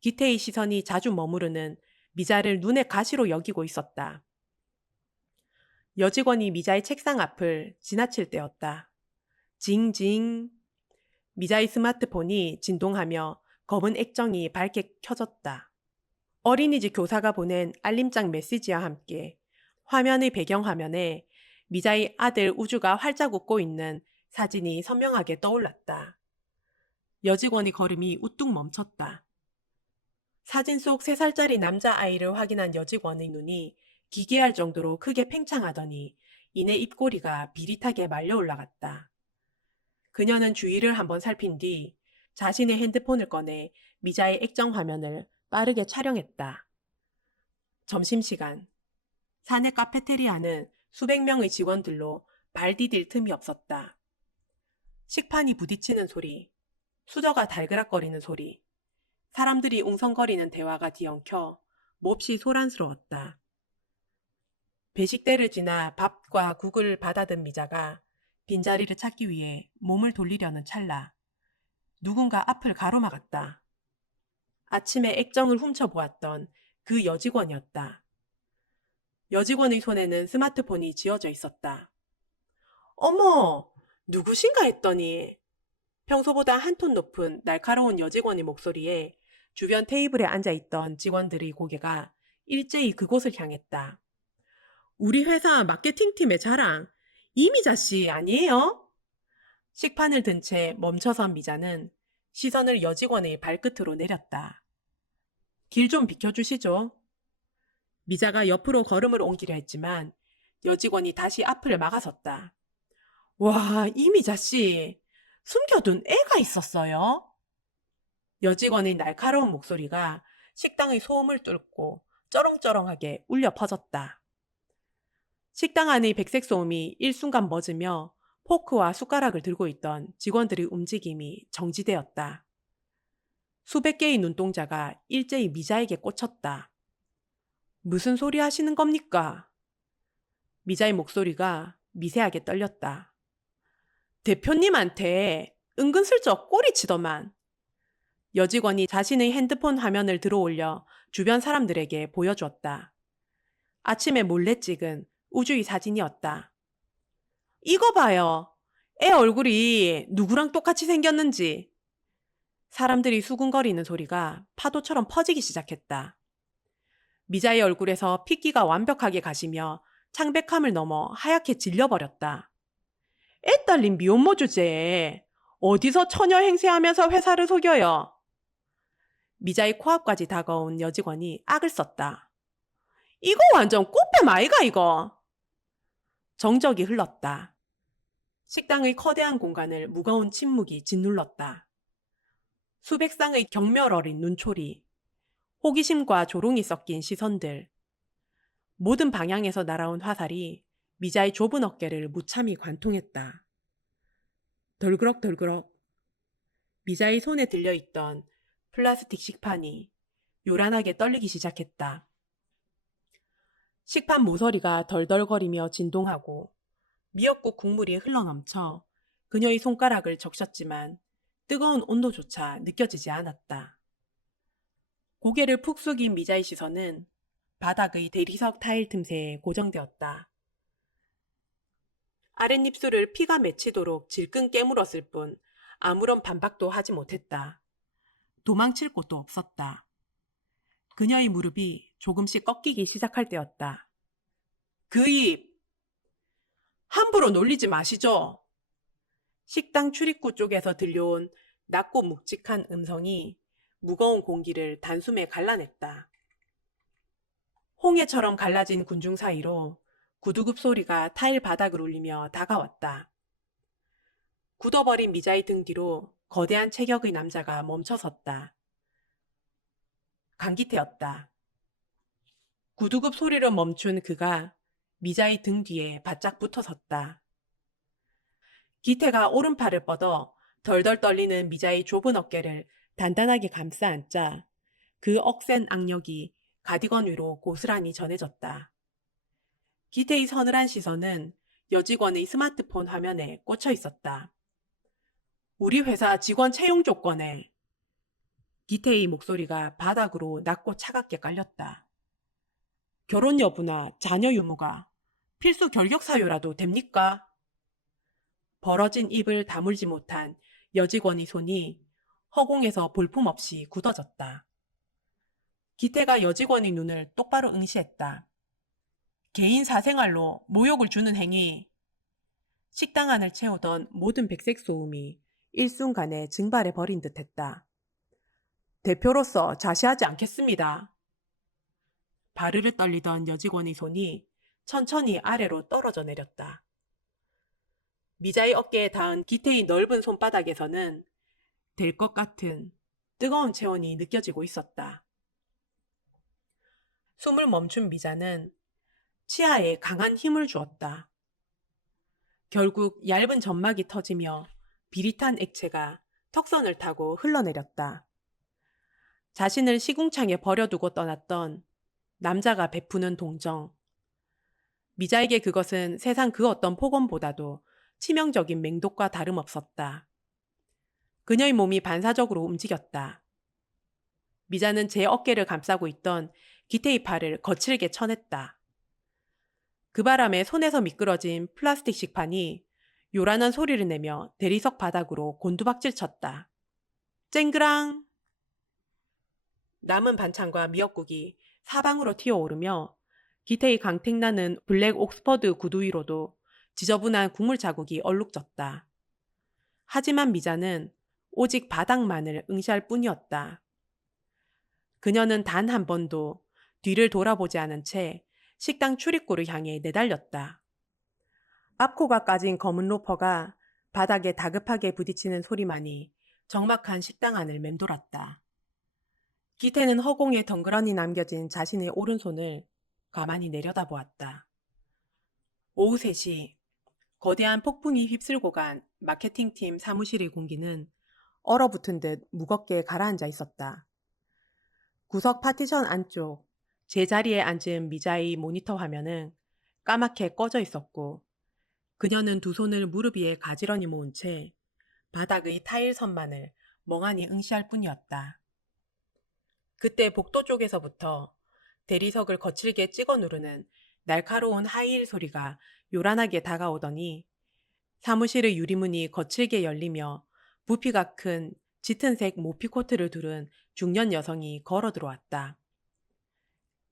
기태의 시선이 자주 머무르는 미자를 눈의 가시로 여기고 있었다. 여직원이 미자의 책상 앞을 지나칠 때였다. 징징. 미자의 스마트폰이 진동하며 검은 액정이 밝게 켜졌다. 어린이집 교사가 보낸 알림장 메시지와 함께 화면의 배경화면에 미자의 아들 우주가 활짝 웃고 있는 사진이 선명하게 떠올랐다. 여직원의 걸음이 우뚝 멈췄다. 사진 속 3살짜리 남자아이를 확인한 여직원의 눈이 기괴할 정도로 크게 팽창하더니 이내 입꼬리가 비릿하게 말려 올라갔다. 그녀는 주위를 한번 살핀 뒤 자신의 핸드폰을 꺼내 미자의 액정 화면을 빠르게 촬영했다. 점심시간, 사내 카페테리아는 수백 명의 직원들로 발 디딜 틈이 없었다. 식판이 부딪히는 소리, 수저가 달그락거리는 소리, 사람들이 웅성거리는 대화가 뒤엉켜 몹시 소란스러웠다. 배식대를 지나 밥과 국을 받아든 미자가 빈자리를 찾기 위해 몸을 돌리려는 찰나 누군가 앞을 가로막았다. 아침에 액정을 훔쳐보았던 그 여직원이었다. 여직원의 손에는 스마트폰이 쥐어져 있었다. 어머, 누구신가 했더니 평소보다 한 톤 높은 날카로운 여직원의 목소리에 주변 테이블에 앉아있던 직원들의 고개가 일제히 그곳을 향했다. 우리 회사 마케팅팀의 자랑, 이미자 씨 아니에요? 식판을 든 채 멈춰선 미자는 시선을 여직원의 발끝으로 내렸다. 길 좀 비켜주시죠. 미자가 옆으로 걸음을 옮기려 했지만 여직원이 다시 앞을 막아섰다. 와, 이미자 씨, 숨겨둔 애가 있었어요? 여직원의 날카로운 목소리가 식당의 소음을 뚫고 쩌렁쩌렁하게 울려 퍼졌다. 식당 안의 백색 소음이 일순간 멎으며 포크와 숟가락을 들고 있던 직원들의 움직임이 정지되었다. 수백 개의 눈동자가 일제히 미자에게 꽂혔다. 무슨 소리 하시는 겁니까? 미자의 목소리가 미세하게 떨렸다. 대표님한테 은근슬쩍 꼬리치더만. 여직원이 자신의 핸드폰 화면을 들어올려 주변 사람들에게 보여주었다. 아침에 몰래 찍은 우주의 사진이었다. 이거 봐요. 애 얼굴이 누구랑 똑같이 생겼는지. 사람들이 수군거리는 소리가 파도처럼 퍼지기 시작했다. 미자의 얼굴에서 핏기가 완벽하게 가시며 창백함을 넘어 하얗게 질려버렸다. 애 딸린 미혼모 주제에 어디서 처녀 행세하면서 회사를 속여요? 미자의 코앞까지 다가온 여직원이 악을 썼다. 이거 완전 꽃뱀 아이가 이거. 정적이 흘렀다. 식당의 거대한 공간을 무거운 침묵이 짓눌렀다. 수백 쌍의 경멸 어린 눈초리, 호기심과 조롱이 섞인 시선들, 모든 방향에서 날아온 화살이 미자의 좁은 어깨를 무참히 관통했다. 덜그럭덜그럭 미자의 손에 들려있던 플라스틱 식판이 요란하게 떨리기 시작했다. 식판 모서리가 덜덜거리며 진동하고 미역국 국물이 흘러넘쳐 그녀의 손가락을 적셨지만 뜨거운 온도조차 느껴지지 않았다. 고개를 푹 숙인 미자의 시선은 바닥의 대리석 타일 틈새에 고정되었다. 아랫입술을 피가 맺히도록 질끈 깨물었을 뿐 아무런 반박도 하지 못했다. 도망칠 곳도 없었다. 그녀의 무릎이 조금씩 꺾이기 시작할 때였다. 그 입! 함부로 놀리지 마시죠. 식당 출입구 쪽에서 들려온 낮고 묵직한 음성이 무거운 공기를 단숨에 갈라냈다. 홍해처럼 갈라진 군중 사이로 구두굽 소리가 타일 바닥을 울리며 다가왔다. 굳어버린 미자의 등 뒤로 거대한 체격의 남자가 멈춰섰다. 강기태였다. 구두굽 소리를 멈춘 그가 미자의 등 뒤에 바짝 붙어섰다. 기태가 오른팔을 뻗어 덜덜 떨리는 미자의 좁은 어깨를 단단하게 감싸 안자 그 억센 악력이 가디건 위로 고스란히 전해졌다. 기태의 서늘한 시선은 여직원의 스마트폰 화면에 꽂혀 있었다. 우리 회사 직원 채용 조건에 기태의 목소리가 바닥으로 낮고 차갑게 깔렸다. 결혼 여부나 자녀 유무가 필수 결격 사유라도 됩니까? 벌어진 입을 다물지 못한 여직원의 손이 허공에서 볼품없이 굳어졌다. 기태가 여직원의 눈을 똑바로 응시했다. 개인 사생활로 모욕을 주는 행위. 식당 안을 채우던 모든 백색 소음이 일순간에 증발해 버린 듯했다. 대표로서 자시하지 않겠습니다. 바르르 떨리던 여직원의 손이 천천히 아래로 떨어져 내렸다. 미자의 어깨에 닿은 기태의 넓은 손바닥에서는 될 것 같은 뜨거운 체온이 느껴지고 있었다. 숨을 멈춘 미자는 치아에 강한 힘을 주었다. 결국 얇은 점막이 터지며 비릿한 액체가 턱선을 타고 흘러내렸다. 자신을 시궁창에 버려두고 떠났던 남자가 베푸는 동정. 미자에게 그것은 세상 그 어떤 폭언보다도 치명적인 맹독과 다름없었다. 그녀의 몸이 반사적으로 움직였다. 미자는 제 어깨를 감싸고 있던 기태의 팔을 거칠게 쳐냈다. 그 바람에 손에서 미끄러진 플라스틱 식판이 요란한 소리를 내며 대리석 바닥으로 곤두박질 쳤다. 쨍그랑! 남은 반찬과 미역국이 사방으로 튀어오르며 기태의 강택나는 블랙 옥스퍼드 구두 위로도 지저분한 국물 자국이 얼룩졌다. 하지만 미자는 오직 바닥만을 응시할 뿐이었다. 그녀는 단 한 번도 뒤를 돌아보지 않은 채 식당 출입구를 향해 내달렸다. 앞코가 까진 검은 로퍼가 바닥에 다급하게 부딪히는 소리만이 적막한 식당 안을 맴돌았다. 기태는 허공에 덩그러니 남겨진 자신의 오른손을 가만히 내려다보았다. 오후 3시, 거대한 폭풍이 휩쓸고 간 마케팅팀 사무실의 공기는 얼어붙은 듯 무겁게 가라앉아 있었다. 구석 파티션 안쪽, 제자리에 앉은 미자의 모니터 화면은 까맣게 꺼져 있었고 그녀는 두 손을 무릎 위에 가지런히 모은 채 바닥의 타일 선만을 멍하니 응시할 뿐이었다. 그때 복도 쪽에서부터 대리석을 거칠게 찍어 누르는 날카로운 하이힐 소리가 요란하게 다가오더니 사무실의 유리문이 거칠게 열리며 부피가 큰 짙은색 모피코트를 두른 중년 여성이 걸어 들어왔다.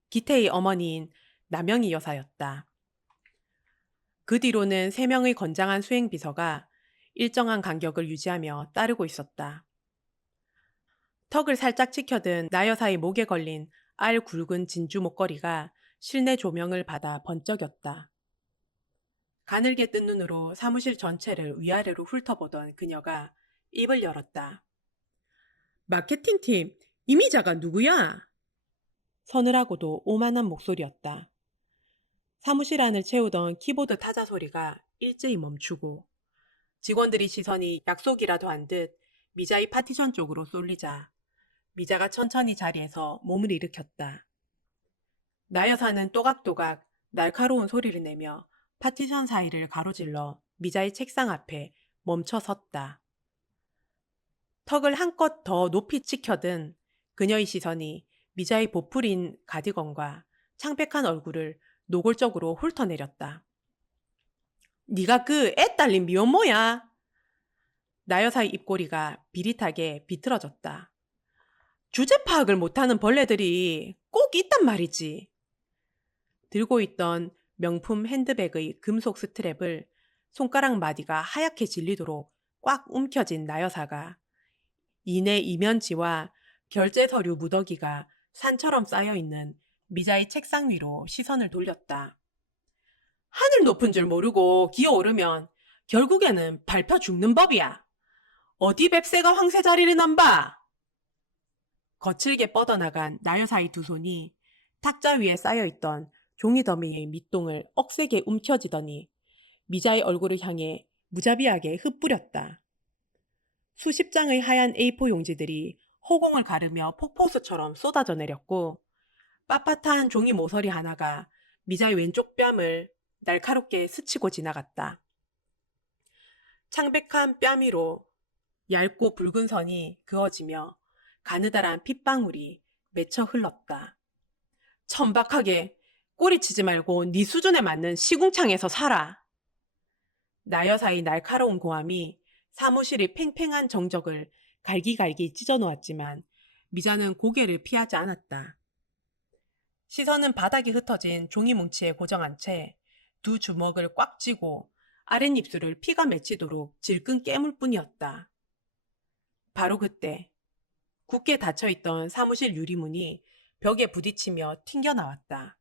기태의 어머니인 남영희 여사였다. 그 뒤로는 3명의 건장한 수행비서가 일정한 간격을 유지하며 따르고 있었다. 턱을 살짝 치켜든 나 여사의 목에 걸린 알 굵은 진주 목걸이가 실내 조명을 받아 번쩍였다. 가늘게 뜬 눈으로 사무실 전체를 위아래로 훑어보던 그녀가 입을 열었다. 마케팅팀, 이미자가 누구야? 서늘하고도 오만한 목소리였다. 사무실 안을 채우던 키보드 타자 소리가 일제히 멈추고 직원들의 시선이 약속이라도 한 듯 미자의 파티션 쪽으로 쏠리자 미자가 천천히 자리에서 몸을 일으켰다. 나 여사는 또각또각 날카로운 소리를 내며 파티션 사이를 가로질러 미자의 책상 앞에 멈춰 섰다. 턱을 한껏 더 높이 치켜든 그녀의 시선이 미자의 보풀인 가디건과 창백한 얼굴을 노골적으로 훑어내렸다. 네가 그 애 딸린 미혼모야? 나 여사의 입꼬리가 비릿하게 비틀어졌다. 주제 파악을 못하는 벌레들이 꼭 있단 말이지. 들고 있던 명품 핸드백의 금속 스트랩을 손가락 마디가 하얗게 질리도록 꽉 움켜쥔 나 여사가 이내 이면지와 결제 서류 무더기가 산처럼 쌓여있는 미자의 책상 위로 시선을 돌렸다. 하늘 높은 줄 모르고 기어오르면 결국에는 밟혀 죽는 법이야. 어디 뱁새가 황새 자리를 넘봐? 거칠게 뻗어나간 나 여사의 두 손이 탁자 위에 쌓여있던 종이더미의 밑동을 억세게 움켜쥐더니 미자의 얼굴을 향해 무자비하게 흩뿌렸다. 수십 장의 하얀 A4 용지들이 허공을 가르며 폭포수처럼 쏟아져 내렸고 빳빳한 종이 모서리 하나가 미자의 왼쪽 뺨을 날카롭게 스치고 지나갔다. 창백한 뺨 위로 얇고 붉은 선이 그어지며 가느다란 핏방울이 맺혀 흘렀다. 천박하게 꼬리치지 말고 네 수준에 맞는 시궁창에서 살아. 나 여사의 날카로운 고함이 사무실의 팽팽한 정적을 갈기갈기 찢어놓았지만 미자는 고개를 피하지 않았다. 시선은 바닥에 흩어진 종이 뭉치에 고정한 채 두 주먹을 꽉 쥐고 아랫입술을 피가 맺히도록 질끈 깨물 뿐이었다. 바로 그때 굳게 닫혀있던 사무실 유리문이 벽에 부딪히며 튕겨나왔다.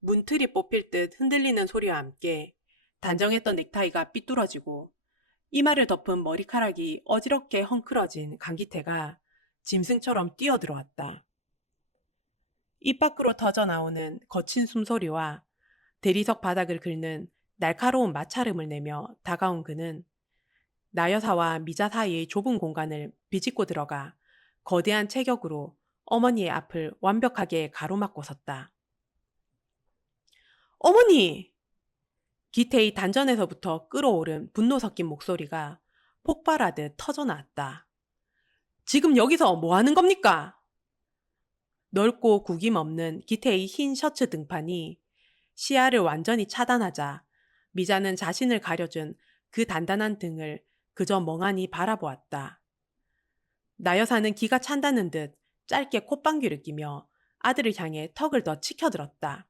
문틀이 뽑힐 듯 흔들리는 소리와 함께 단정했던 넥타이가 삐뚤어지고 이마를 덮은 머리카락이 어지럽게 헝클어진 강기태가 짐승처럼 뛰어들어왔다. 입 밖으로 터져나오는 거친 숨소리와 대리석 바닥을 긁는 날카로운 마찰음을 내며 다가온 그는 나 여사와 미자 사이의 좁은 공간을 비집고 들어가 거대한 체격으로 어머니의 앞을 완벽하게 가로막고 섰다. 어머니! 기태의 단전에서부터 끓어오른 분노 섞인 목소리가 폭발하듯 터져나왔다. 지금 여기서 뭐 하는 겁니까? 넓고 구김 없는 기태의 흰 셔츠 등판이 시야를 완전히 차단하자 미자는 자신을 가려준 그 단단한 등을 그저 멍하니 바라보았다. 나 여사는 기가 찬다는 듯 짧게 콧방귀를 끼며 아들을 향해 턱을 더 치켜들었다.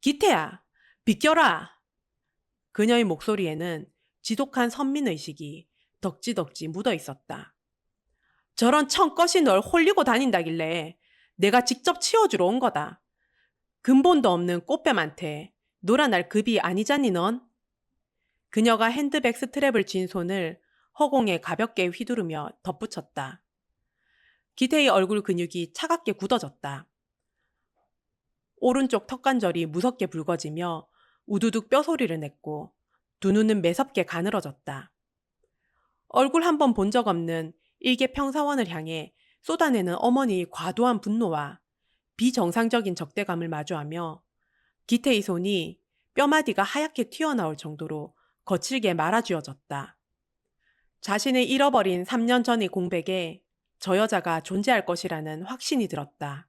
기태야, 비껴라! 그녀의 목소리에는 지독한 선민의식이 덕지덕지 묻어 있었다. 저런 청껏이 널 홀리고 다닌다길래 내가 직접 치워주러 온 거다. 근본도 없는 꽃뱀한테 놀아날 급이 아니잖니 넌? 그녀가 핸드백 스트랩을 쥔 손을 허공에 가볍게 휘두르며 덧붙였다. 기태의 얼굴 근육이 차갑게 굳어졌다. 오른쪽 턱관절이 무섭게 붉어지며 우두둑 뼈소리를 냈고 두 눈은 매섭게 가늘어졌다. 얼굴 한 번 본 적 없는 일개 평사원을 향해 쏟아내는 어머니의 과도한 분노와 비정상적인 적대감을 마주하며 기태의 손이 뼈마디가 하얗게 튀어나올 정도로 거칠게 말아쥐어졌다. 자신을 잃어버린 3년 전의 공백에 저 여자가 존재할 것이라는 확신이 들었다.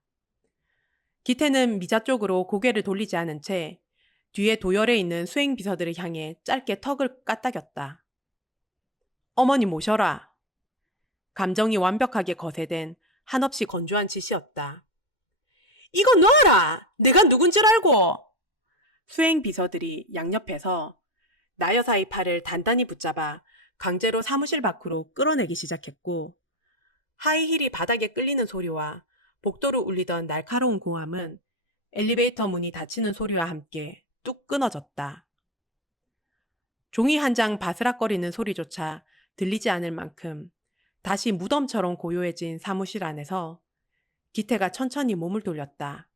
기태는 미자 쪽으로 고개를 돌리지 않은 채 뒤에 도열해 있는 수행 비서들을 향해 짧게 턱을 까딱였다. 어머니 모셔라. 감정이 완벽하게 거세된 한없이 건조한 짓이었다. 이거 놔라! 내가 누군 줄 알고! 수행 비서들이 양옆에서 나 여사의 팔을 단단히 붙잡아 강제로 사무실 밖으로 끌어내기 시작했고 하이힐이 바닥에 끌리는 소리와 복도를 울리던 날카로운 고함은 엘리베이터 문이 닫히는 소리와 함께 뚝 끊어졌다. 종이 한 장 바스락거리는 소리조차 들리지 않을 만큼 다시 무덤처럼 고요해진 사무실 안에서 기태가 천천히 몸을 돌렸다.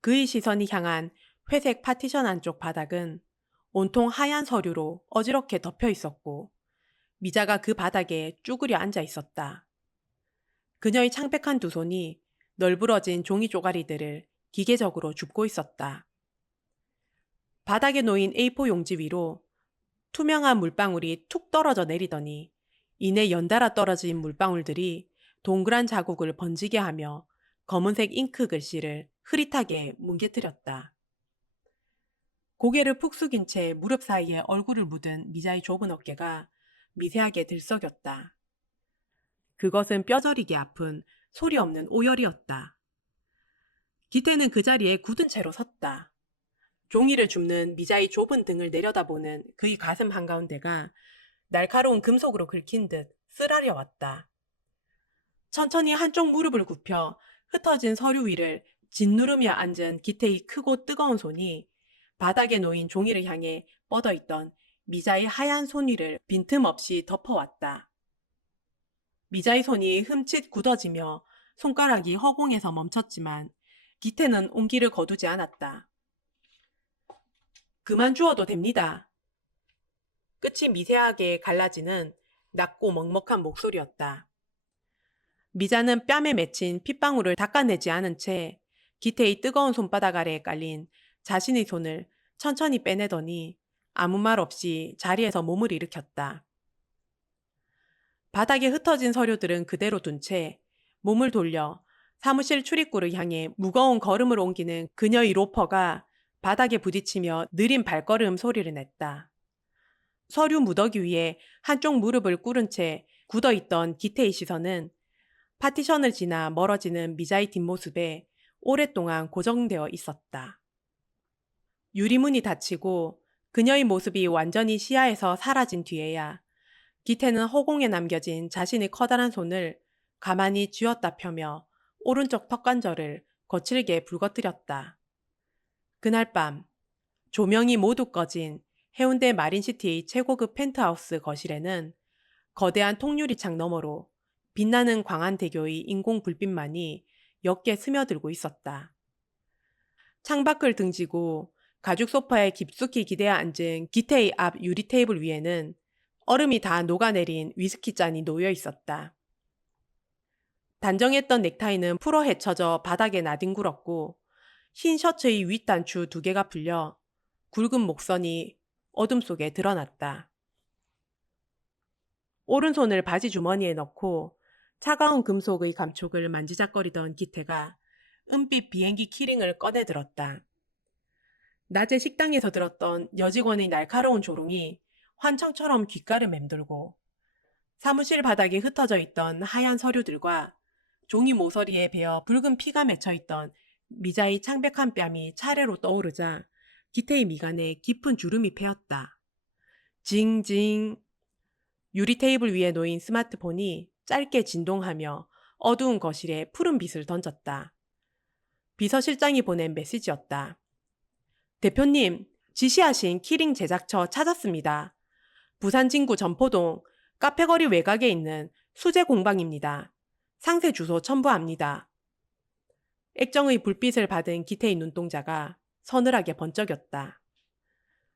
그의 시선이 향한 회색 파티션 안쪽 바닥은 온통 하얀 서류로 어지럽게 덮여 있었고 미자가 그 바닥에 쭈그려 앉아 있었다. 그녀의 창백한 두 손이 널브러진 종이 쪼가리들을 기계적으로 줍고 있었다. 바닥에 놓인 A4 용지 위로 투명한 물방울이 툭 떨어져 내리더니 이내 연달아 떨어진 물방울들이 동그란 자국을 번지게 하며 검은색 잉크 글씨를 흐릿하게 뭉개뜨렸다. 고개를 푹 숙인 채 무릎 사이에 얼굴을 묻은 미자의 좁은 어깨가 미세하게 들썩였다. 그것은 뼈저리게 아픈 소리 없는 오열이었다. 기태는 그 자리에 굳은 채로 섰다. 종이를 줍는 미자의 좁은 등을 내려다보는 그의 가슴 한가운데가 날카로운 금속으로 긁힌 듯 쓰라려왔다. 천천히 한쪽 무릎을 굽혀 흩어진 서류 위를 짓누르며 앉은 기태의 크고 뜨거운 손이 바닥에 놓인 종이를 향해 뻗어있던 미자의 하얀 손 위를 빈틈없이 덮어왔다. 미자의 손이 흠칫 굳어지며 손가락이 허공에서 멈췄지만 기태는 온기를 거두지 않았다. 그만 주워도 됩니다. 끝이 미세하게 갈라지는 낮고 먹먹한 목소리였다. 미자는 뺨에 맺힌 핏방울을 닦아내지 않은 채 기태의 뜨거운 손바닥 아래에 깔린 자신의 손을 천천히 빼내더니 아무 말 없이 자리에서 몸을 일으켰다. 바닥에 흩어진 서류들은 그대로 둔 채 몸을 돌려 사무실 출입구를 향해 무거운 걸음을 옮기는 그녀의 로퍼가 바닥에 부딪히며 느린 발걸음 소리를 냈다. 서류 무더기 위에 한쪽 무릎을 꿇은 채 굳어있던 기태의 시선은 파티션을 지나 멀어지는 미자의 뒷모습에 오랫동안 고정되어 있었다. 유리문이 닫히고 그녀의 모습이 완전히 시야에서 사라진 뒤에야 기태는 허공에 남겨진 자신의 커다란 손을 가만히 쥐었다 펴며 오른쪽 턱관절을 거칠게 붉어뜨렸다. 그날 밤 조명이 모두 꺼진 해운대 마린시티의 최고급 펜트하우스 거실에는 거대한 통유리창 너머로 빛나는 광안대교의 인공 불빛만이 옅게 스며들고 있었다. 창밖을 등지고 가죽 소파에 깊숙이 기대어 앉은 기태의 앞 유리 테이블 위에는 얼음이 다 녹아내린 위스키 잔이 놓여 있었다. 단정했던 넥타이는 풀어 헤쳐져 바닥에 나뒹굴었고 흰 셔츠의 윗단추 2개가 풀려 굵은 목선이 어둠 속에 드러났다. 오른손을 바지 주머니에 넣고 차가운 금속의 감촉을 만지작거리던 기태가 은빛 비행기 키링을 꺼내들었다. 낮에 식당에서 들었던 여직원의 날카로운 조롱이 환청처럼 귓가를 맴돌고 사무실 바닥에 흩어져 있던 하얀 서류들과 종이 모서리에 베어 붉은 피가 맺혀있던 미자의 창백한 뺨이 차례로 떠오르자 기태의 미간에 깊은 주름이 패였다. 징징. 유리 테이블 위에 놓인 스마트폰이 짧게 진동하며 어두운 거실에 푸른 빛을 던졌다. 비서실장이 보낸 메시지였다. 대표님, 지시하신 키링 제작처 찾았습니다. 부산 진구 전포동 카페거리 외곽에 있는 수제 공방입니다. 상세 주소 첨부합니다. 액정의 불빛을 받은 기태의 눈동자가 서늘하게 번쩍였다.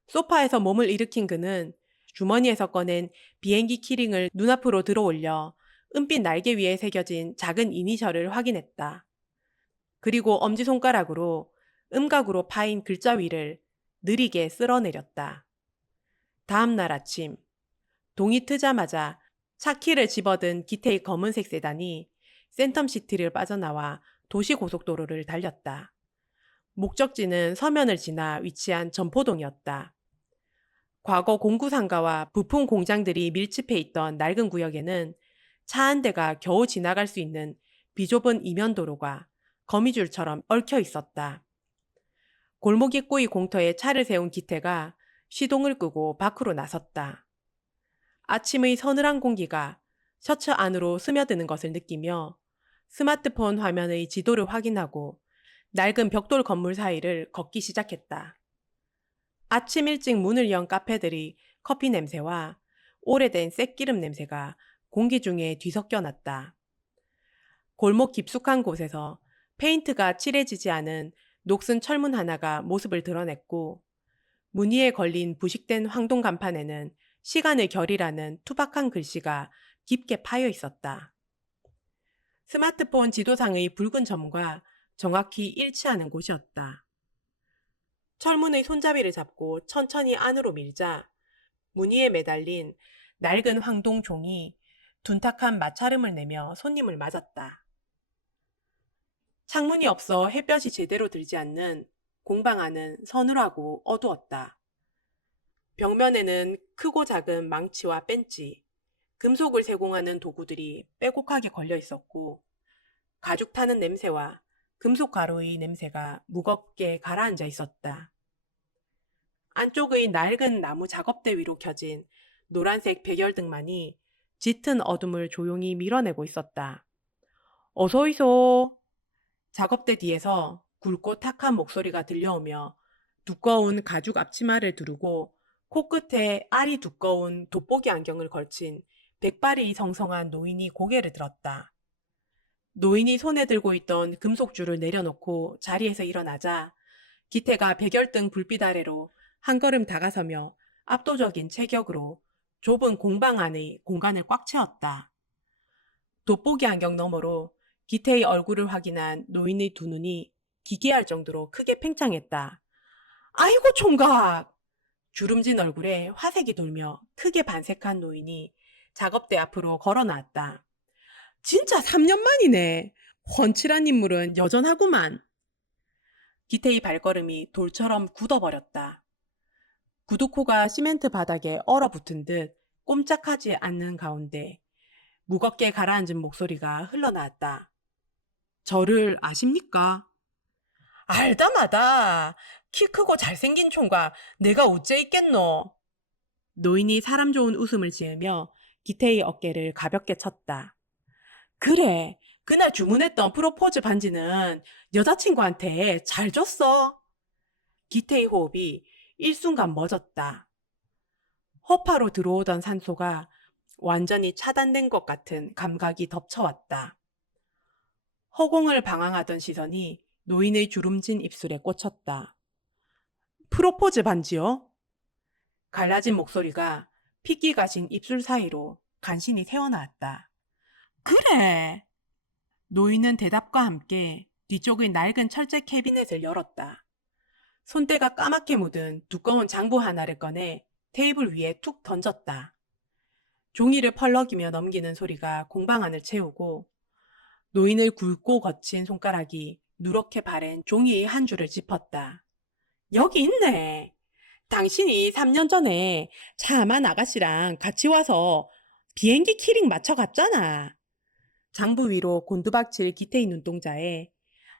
소파에서 몸을 일으킨 그는 주머니에서 꺼낸 비행기 키링을 눈앞으로 들어올려 은빛 날개 위에 새겨진 작은 이니셜을 확인했다. 그리고 엄지손가락으로 음각으로 파인 글자 위를 느리게 쓸어내렸다. 다음 날 아침, 동이 트자마자 차키를 집어든 기태의 검은색 세단이 센텀시티를 빠져나와 도시고속도로를 달렸다. 목적지는 서면을 지나 위치한 전포동이었다. 과거 공구상가와 부품 공장들이 밀집해 있던 낡은 구역에는 차 한 대가 겨우 지나갈 수 있는 비좁은 이면도로가 거미줄처럼 얽혀 있었다. 골목 입구의 공터에 차를 세운 기태가 시동을 끄고 밖으로 나섰다. 아침의 서늘한 공기가 셔츠 안으로 스며드는 것을 느끼며 스마트폰 화면의 지도를 확인하고 낡은 벽돌 건물 사이를 걷기 시작했다. 아침 일찍 문을 연 카페들이 커피 냄새와 오래된 쇳기름 냄새가 공기 중에 뒤섞여 났다. 골목 깊숙한 곳에서 페인트가 칠해지지 않은 녹슨 철문 하나가 모습을 드러냈고 문 위에 걸린 부식된 황동 간판에는 시간의 결이라는 투박한 글씨가 깊게 파여 있었다. 스마트폰 지도상의 붉은 점과 정확히 일치하는 곳이었다. 철문의 손잡이를 잡고 천천히 안으로 밀자 문 위에 매달린 낡은 황동 종이 둔탁한 마찰음을 내며 손님을 맞았다. 창문이 없어 햇볕이 제대로 들지 않는 공방 안은 서늘하고 어두웠다. 벽면에는 크고 작은 망치와 벤치, 금속을 세공하는 도구들이 빼곡하게 걸려 있었고 가죽 타는 냄새와 금속 가루의 냄새가 무겁게 가라앉아 있었다. 안쪽의 낡은 나무 작업대 위로 켜진 노란색 백열등만이 짙은 어둠을 조용히 밀어내고 있었다. 어서이소. 작업대 뒤에서 굵고 탁한 목소리가 들려오며 두꺼운 가죽 앞치마를 두르고 코끝에 알이 두꺼운 돋보기 안경을 걸친 백발이 성성한 노인이 고개를 들었다. 노인이 손에 들고 있던 금속줄을 내려놓고 자리에서 일어나자 기태가 백열등 불빛 아래로 한 걸음 다가서며 압도적인 체격으로 좁은 공방 안의 공간을 꽉 채웠다. 돋보기 안경 너머로 기태의 얼굴을 확인한 노인의 두 눈이 기괴할 정도로 크게 팽창했다. 아이고 총각! 주름진 얼굴에 화색이 돌며 크게 반색한 노인이 작업대 앞으로 걸어 나왔다. 진짜 3년 만이네. 훤칠한 인물은 여전하구만. 기태의 발걸음이 돌처럼 굳어버렸다. 구두코가 시멘트 바닥에 얼어붙은 듯 꼼짝하지 않는 가운데 무겁게 가라앉은 목소리가 흘러나왔다. 저를 아십니까? 알다마다 키 크고 잘생긴 총각 내가 어째 있겠노? 노인이 사람 좋은 웃음을 지으며 기태의 어깨를 가볍게 쳤다. 그래, 그날 주문했던 프로포즈 반지는 여자친구한테 잘 줬어. 기태의 호흡이 일순간 멎었다. 허파로 들어오던 산소가 완전히 차단된 것 같은 감각이 덮쳐왔다. 허공을 방황하던 시선이 노인의 주름진 입술에 꽂혔다. 프로포즈 반지요? 갈라진 목소리가 핏기 가진 입술 사이로 간신히 새어나왔다. 그래! 노인은 대답과 함께 뒤쪽의 낡은 철제 캐비넷을 열었다. 손때가 까맣게 묻은 두꺼운 장부 하나를 꺼내 테이블 위에 툭 던졌다. 종이를 펄럭이며 넘기는 소리가 공방 안을 채우고 노인의 굵고 거친 손가락이 누렇게 바랜 종이의 한 줄을 짚었다. 여기 있네. 당신이 3년 전에 차만 아가씨랑 같이 와서 비행기 키링 맞춰 갔잖아. 장부 위로 곤두박질 기태의 눈동자에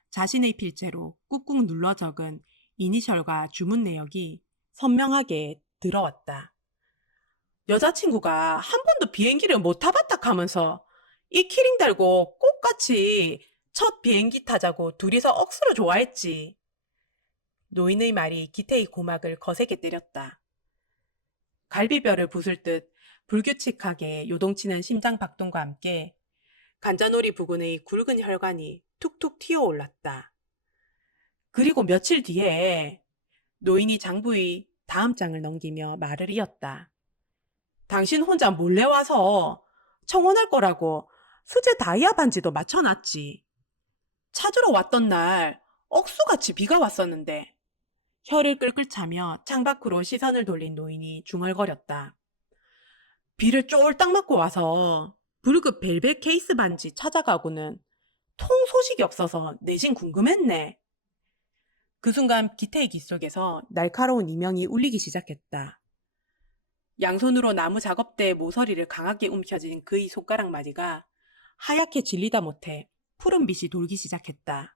자신의 필체로 꾹꾹 눌러 적은 이니셜과 주문 내역이 선명하게 들어왔다. 여자친구가 한 번도 비행기를 못 타봤다 하면서 이 키링 달고 꽃같이 첫 비행기 타자고 둘이서 억수로 좋아했지. 노인의 말이 기태의 고막을 거세게 때렸다. 갈비뼈를 부술 듯 불규칙하게 요동치는 심장 박동과 함께 관자놀이 부근의 굵은 혈관이 툭툭 튀어올랐다. 그리고 며칠 뒤에 노인이 장부의 다음 장을 넘기며 말을 이었다. 당신 혼자 몰래 와서 청혼할 거라고 수제 다이아 반지도 맞춰놨지. 찾으러 왔던 날 억수같이 비가 왔었는데. 혀를 끌끌 차며 창밖으로 시선을 돌린 노인이 중얼거렸다. 비를 쫄딱 맞고 와서 붉은 벨벳 케이스 반지 찾아가고는 통 소식이 없어서 내심 궁금했네. 그 순간 기태의 귀 속에서 날카로운 이명이 울리기 시작했다. 양손으로 나무 작업대의 모서리를 강하게 움켜쥔 그의 손가락 마디가 하얗게 질리다 못해 푸른 빛이 돌기 시작했다.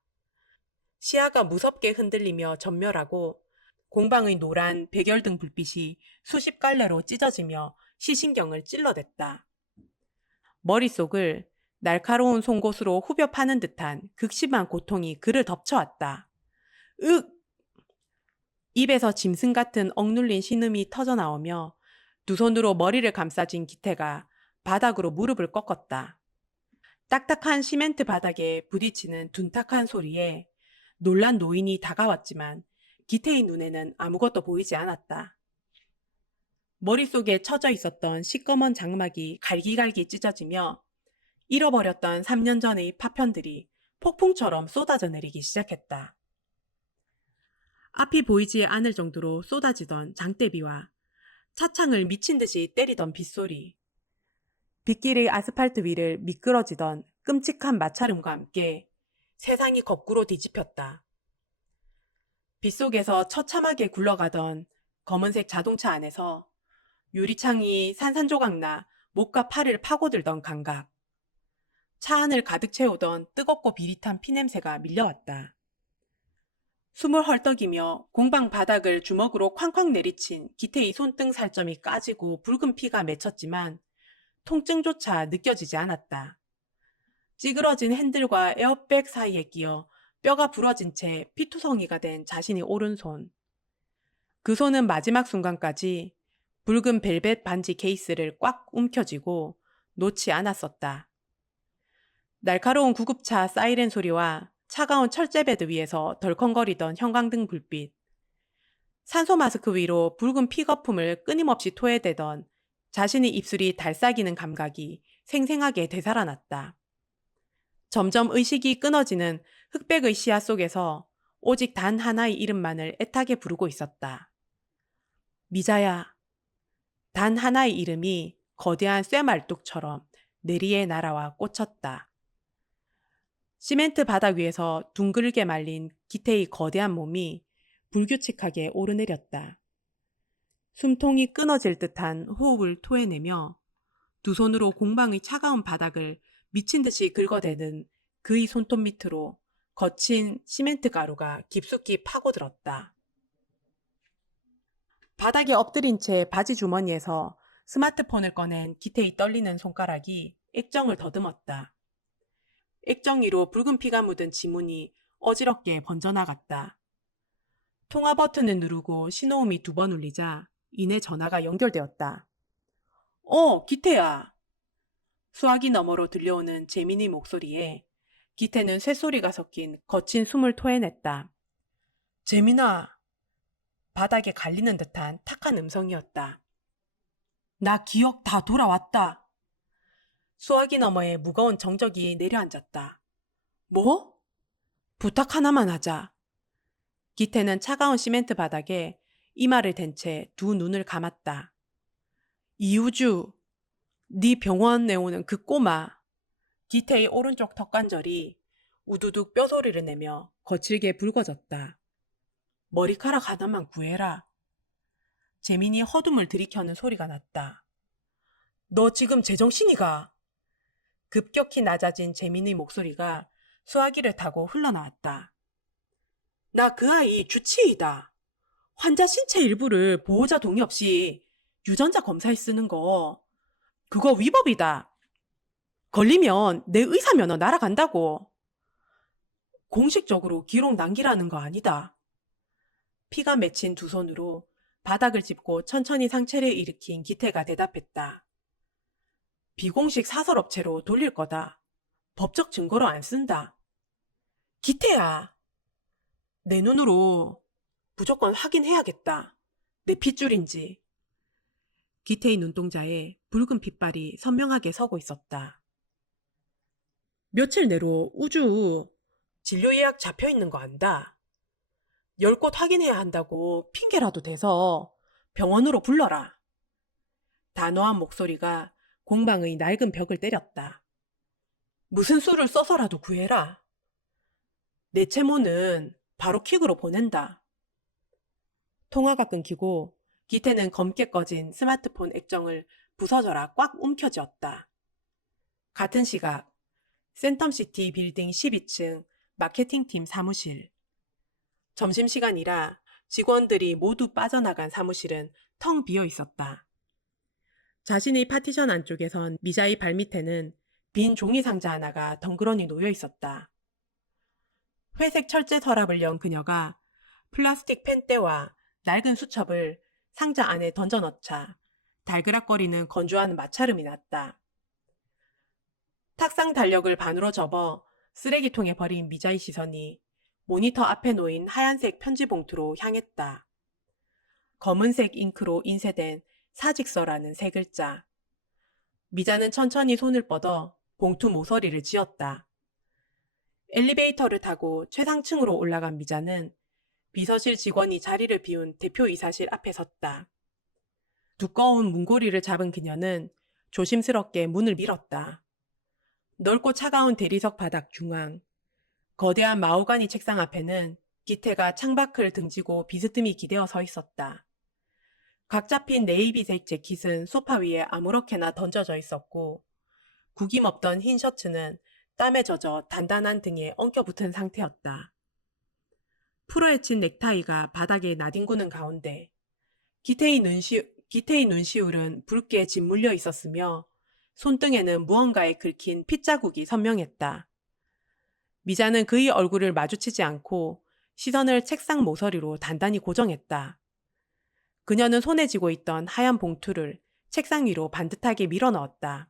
시야가 무섭게 흔들리며 전멸하고 공방의 노란 백열등 불빛이 수십 갈래로 찢어지며 시신경을 찔러댔다. 머릿속을 날카로운 송곳으로 후벼 파는 듯한 극심한 고통이 그를 덮쳐왔다. 윽! 입에서 짐승 같은 억눌린 신음이 터져나오며 두 손으로 머리를 감싸진 기태가 바닥으로 무릎을 꺾었다. 딱딱한 시멘트 바닥에 부딪히는 둔탁한 소리에 놀란 노인이 다가왔지만 기태의 눈에는 아무것도 보이지 않았다. 머릿속에 쳐져 있었던 시꺼먼 장막이 갈기갈기 찢어지며 잃어버렸던 3년 전의 파편들이 폭풍처럼 쏟아져 내리기 시작했다. 앞이 보이지 않을 정도로 쏟아지던 장대비와 차창을 미친 듯이 때리던 빗소리, 빗길의 아스팔트 위를 미끄러지던 끔찍한 마찰음과 함께 세상이 거꾸로 뒤집혔다. 빗속에서 처참하게 굴러가던 검은색 자동차 안에서 유리창이 산산조각나 목과 팔을 파고들던 감각. 차 안을 가득 채우던 뜨겁고 비릿한 피냄새가 밀려왔다. 숨을 헐떡이며 공방 바닥을 주먹으로 쾅쾅 내리친 기태의 손등 살점이 까지고 붉은 피가 맺혔지만 통증조차 느껴지지 않았다. 찌그러진 핸들과 에어백 사이에 끼어 뼈가 부러진 채 피투성이가 된 자신의 오른손. 그 손은 마지막 순간까지 붉은 벨벳 반지 케이스를 꽉 움켜쥐고 놓지 않았었다. 날카로운 구급차 사이렌 소리와 차가운 철제베드 위에서 덜컹거리던 형광등 불빛. 산소 마스크 위로 붉은 픽거품을 끊임없이 토해대던 자신의 입술이 달싹이는 감각이 생생하게 되살아났다. 점점 의식이 끊어지는 흑백의 시야 속에서 오직 단 하나의 이름만을 애타게 부르고 있었다. 미자야. 단 하나의 이름이 거대한 쇠말뚝처럼 내리에 날아와 꽂혔다. 시멘트 바닥 위에서 둥글게 말린 기태의 거대한 몸이 불규칙하게 오르내렸다. 숨통이 끊어질 듯한 호흡을 토해내며 두 손으로 공방의 차가운 바닥을 미친 듯이 긁어대는 그의 손톱 밑으로 거친 시멘트 가루가 깊숙이 파고들었다. 바닥에 엎드린 채 바지 주머니에서 스마트폰을 꺼낸 기태의 떨리는 손가락이 액정을 더듬었다. 액정 위로 붉은 피가 묻은 지문이 어지럽게 번져나갔다. 통화 버튼을 누르고 신호음이 2번 울리자 이내 전화가 연결되었다. 기태야. 수화기 너머로 들려오는 재민의 목소리에 기태는 쇳소리가 섞인 거친 숨을 토해냈다. 재민아. 바닥에 갈리는 듯한 탁한 음성이었다. 나 기억 다 돌아왔다. 수화기 너머에 무거운 정적이 내려앉았다. 뭐? 부탁 하나만 하자. 기태는 차가운 시멘트 바닥에 이마를 댄 채 2 눈을 감았다. 이우주, 네 병원에 오는 그 꼬마. 기태의 오른쪽 턱관절이 우두둑 뼈소리를 내며 거칠게 붉어졌다. 머리카락 하나만 구해라. 재민이 허둠을 들이켜는 소리가 났다. 너 지금 제정신이가? 급격히 낮아진 재민의 목소리가 수화기를 타고 흘러나왔다. 나 그 아이 주치의다. 환자 신체 일부를 보호자 동의 없이 유전자 검사에 쓰는 거. 그거 위법이다. 걸리면 내 의사 면허 날아간다고. 공식적으로 기록 남기라는 거 아니다. 피가 맺힌 2 손으로 바닥을 짚고 천천히 상체를 일으킨 기태가 대답했다. 비공식 사설업체로 돌릴 거다. 법적 증거로 안 쓴다. 기태야. 내 눈으로 무조건 확인해야겠다. 내 핏줄인지. 기태의 눈동자에 붉은 핏발이 선명하게 서고 있었다. 며칠 내로 우주 진료 예약 잡혀 있는 거 안다. 10곳 확인해야 한다고 핑계라도 대서 병원으로 불러라. 단호한 목소리가 공방의 낡은 벽을 때렸다. 무슨 수를 써서라도 구해라. 내 채모는 바로 킥으로 보낸다. 통화가 끊기고 기태는 검게 꺼진 스마트폰 액정을 부서져라 꽉 움켜쥐었다. 같은 시각 센텀시티 빌딩 12층 마케팅팀 사무실. 점심시간이라 직원들이 모두 빠져나간 사무실은 텅 비어 있었다. 자신의 파티션 안쪽에선 미자의 발밑에는 빈 종이 상자 하나가 덩그러니 놓여 있었다. 회색 철제 서랍을 연 그녀가 플라스틱 펜대와 낡은 수첩을 상자 안에 던져 넣자 달그락거리는 건조한 마찰음이 났다. 탁상 달력을 반으로 접어 쓰레기통에 버린 미자의 시선이 모니터 앞에 놓인 하얀색 편지 봉투로 향했다. 검은색 잉크로 인쇄된 사직서라는 3글자. 미자는 천천히 손을 뻗어 봉투 모서리를 쥐었다. 엘리베이터를 타고 최상층으로 올라간 미자는 비서실 직원이 자리를 비운 대표이사실 앞에 섰다. 두꺼운 문고리를 잡은 그녀는 조심스럽게 문을 밀었다. 넓고 차가운 대리석 바닥 중앙, 거대한 마호가니 책상 앞에는 기태가 창밖을 등지고 비스듬히 기대어 서 있었다. 각 잡힌 네이비색 재킷은 소파 위에 아무렇게나 던져져 있었고 구김없던 흰 셔츠는 땀에 젖어 단단한 등에 엉켜붙은 상태였다. 풀어헤친 넥타이가 바닥에 나뒹구는 가운데 기태의 눈시울은 붉게 짓물려 있었으며 손등에는 무언가에 긁힌 핏자국이 선명했다. 미자는 그의 얼굴을 마주치지 않고 시선을 책상 모서리로 단단히 고정했다. 그녀는 손에 쥐고 있던 하얀 봉투를 책상 위로 반듯하게 밀어 넣었다.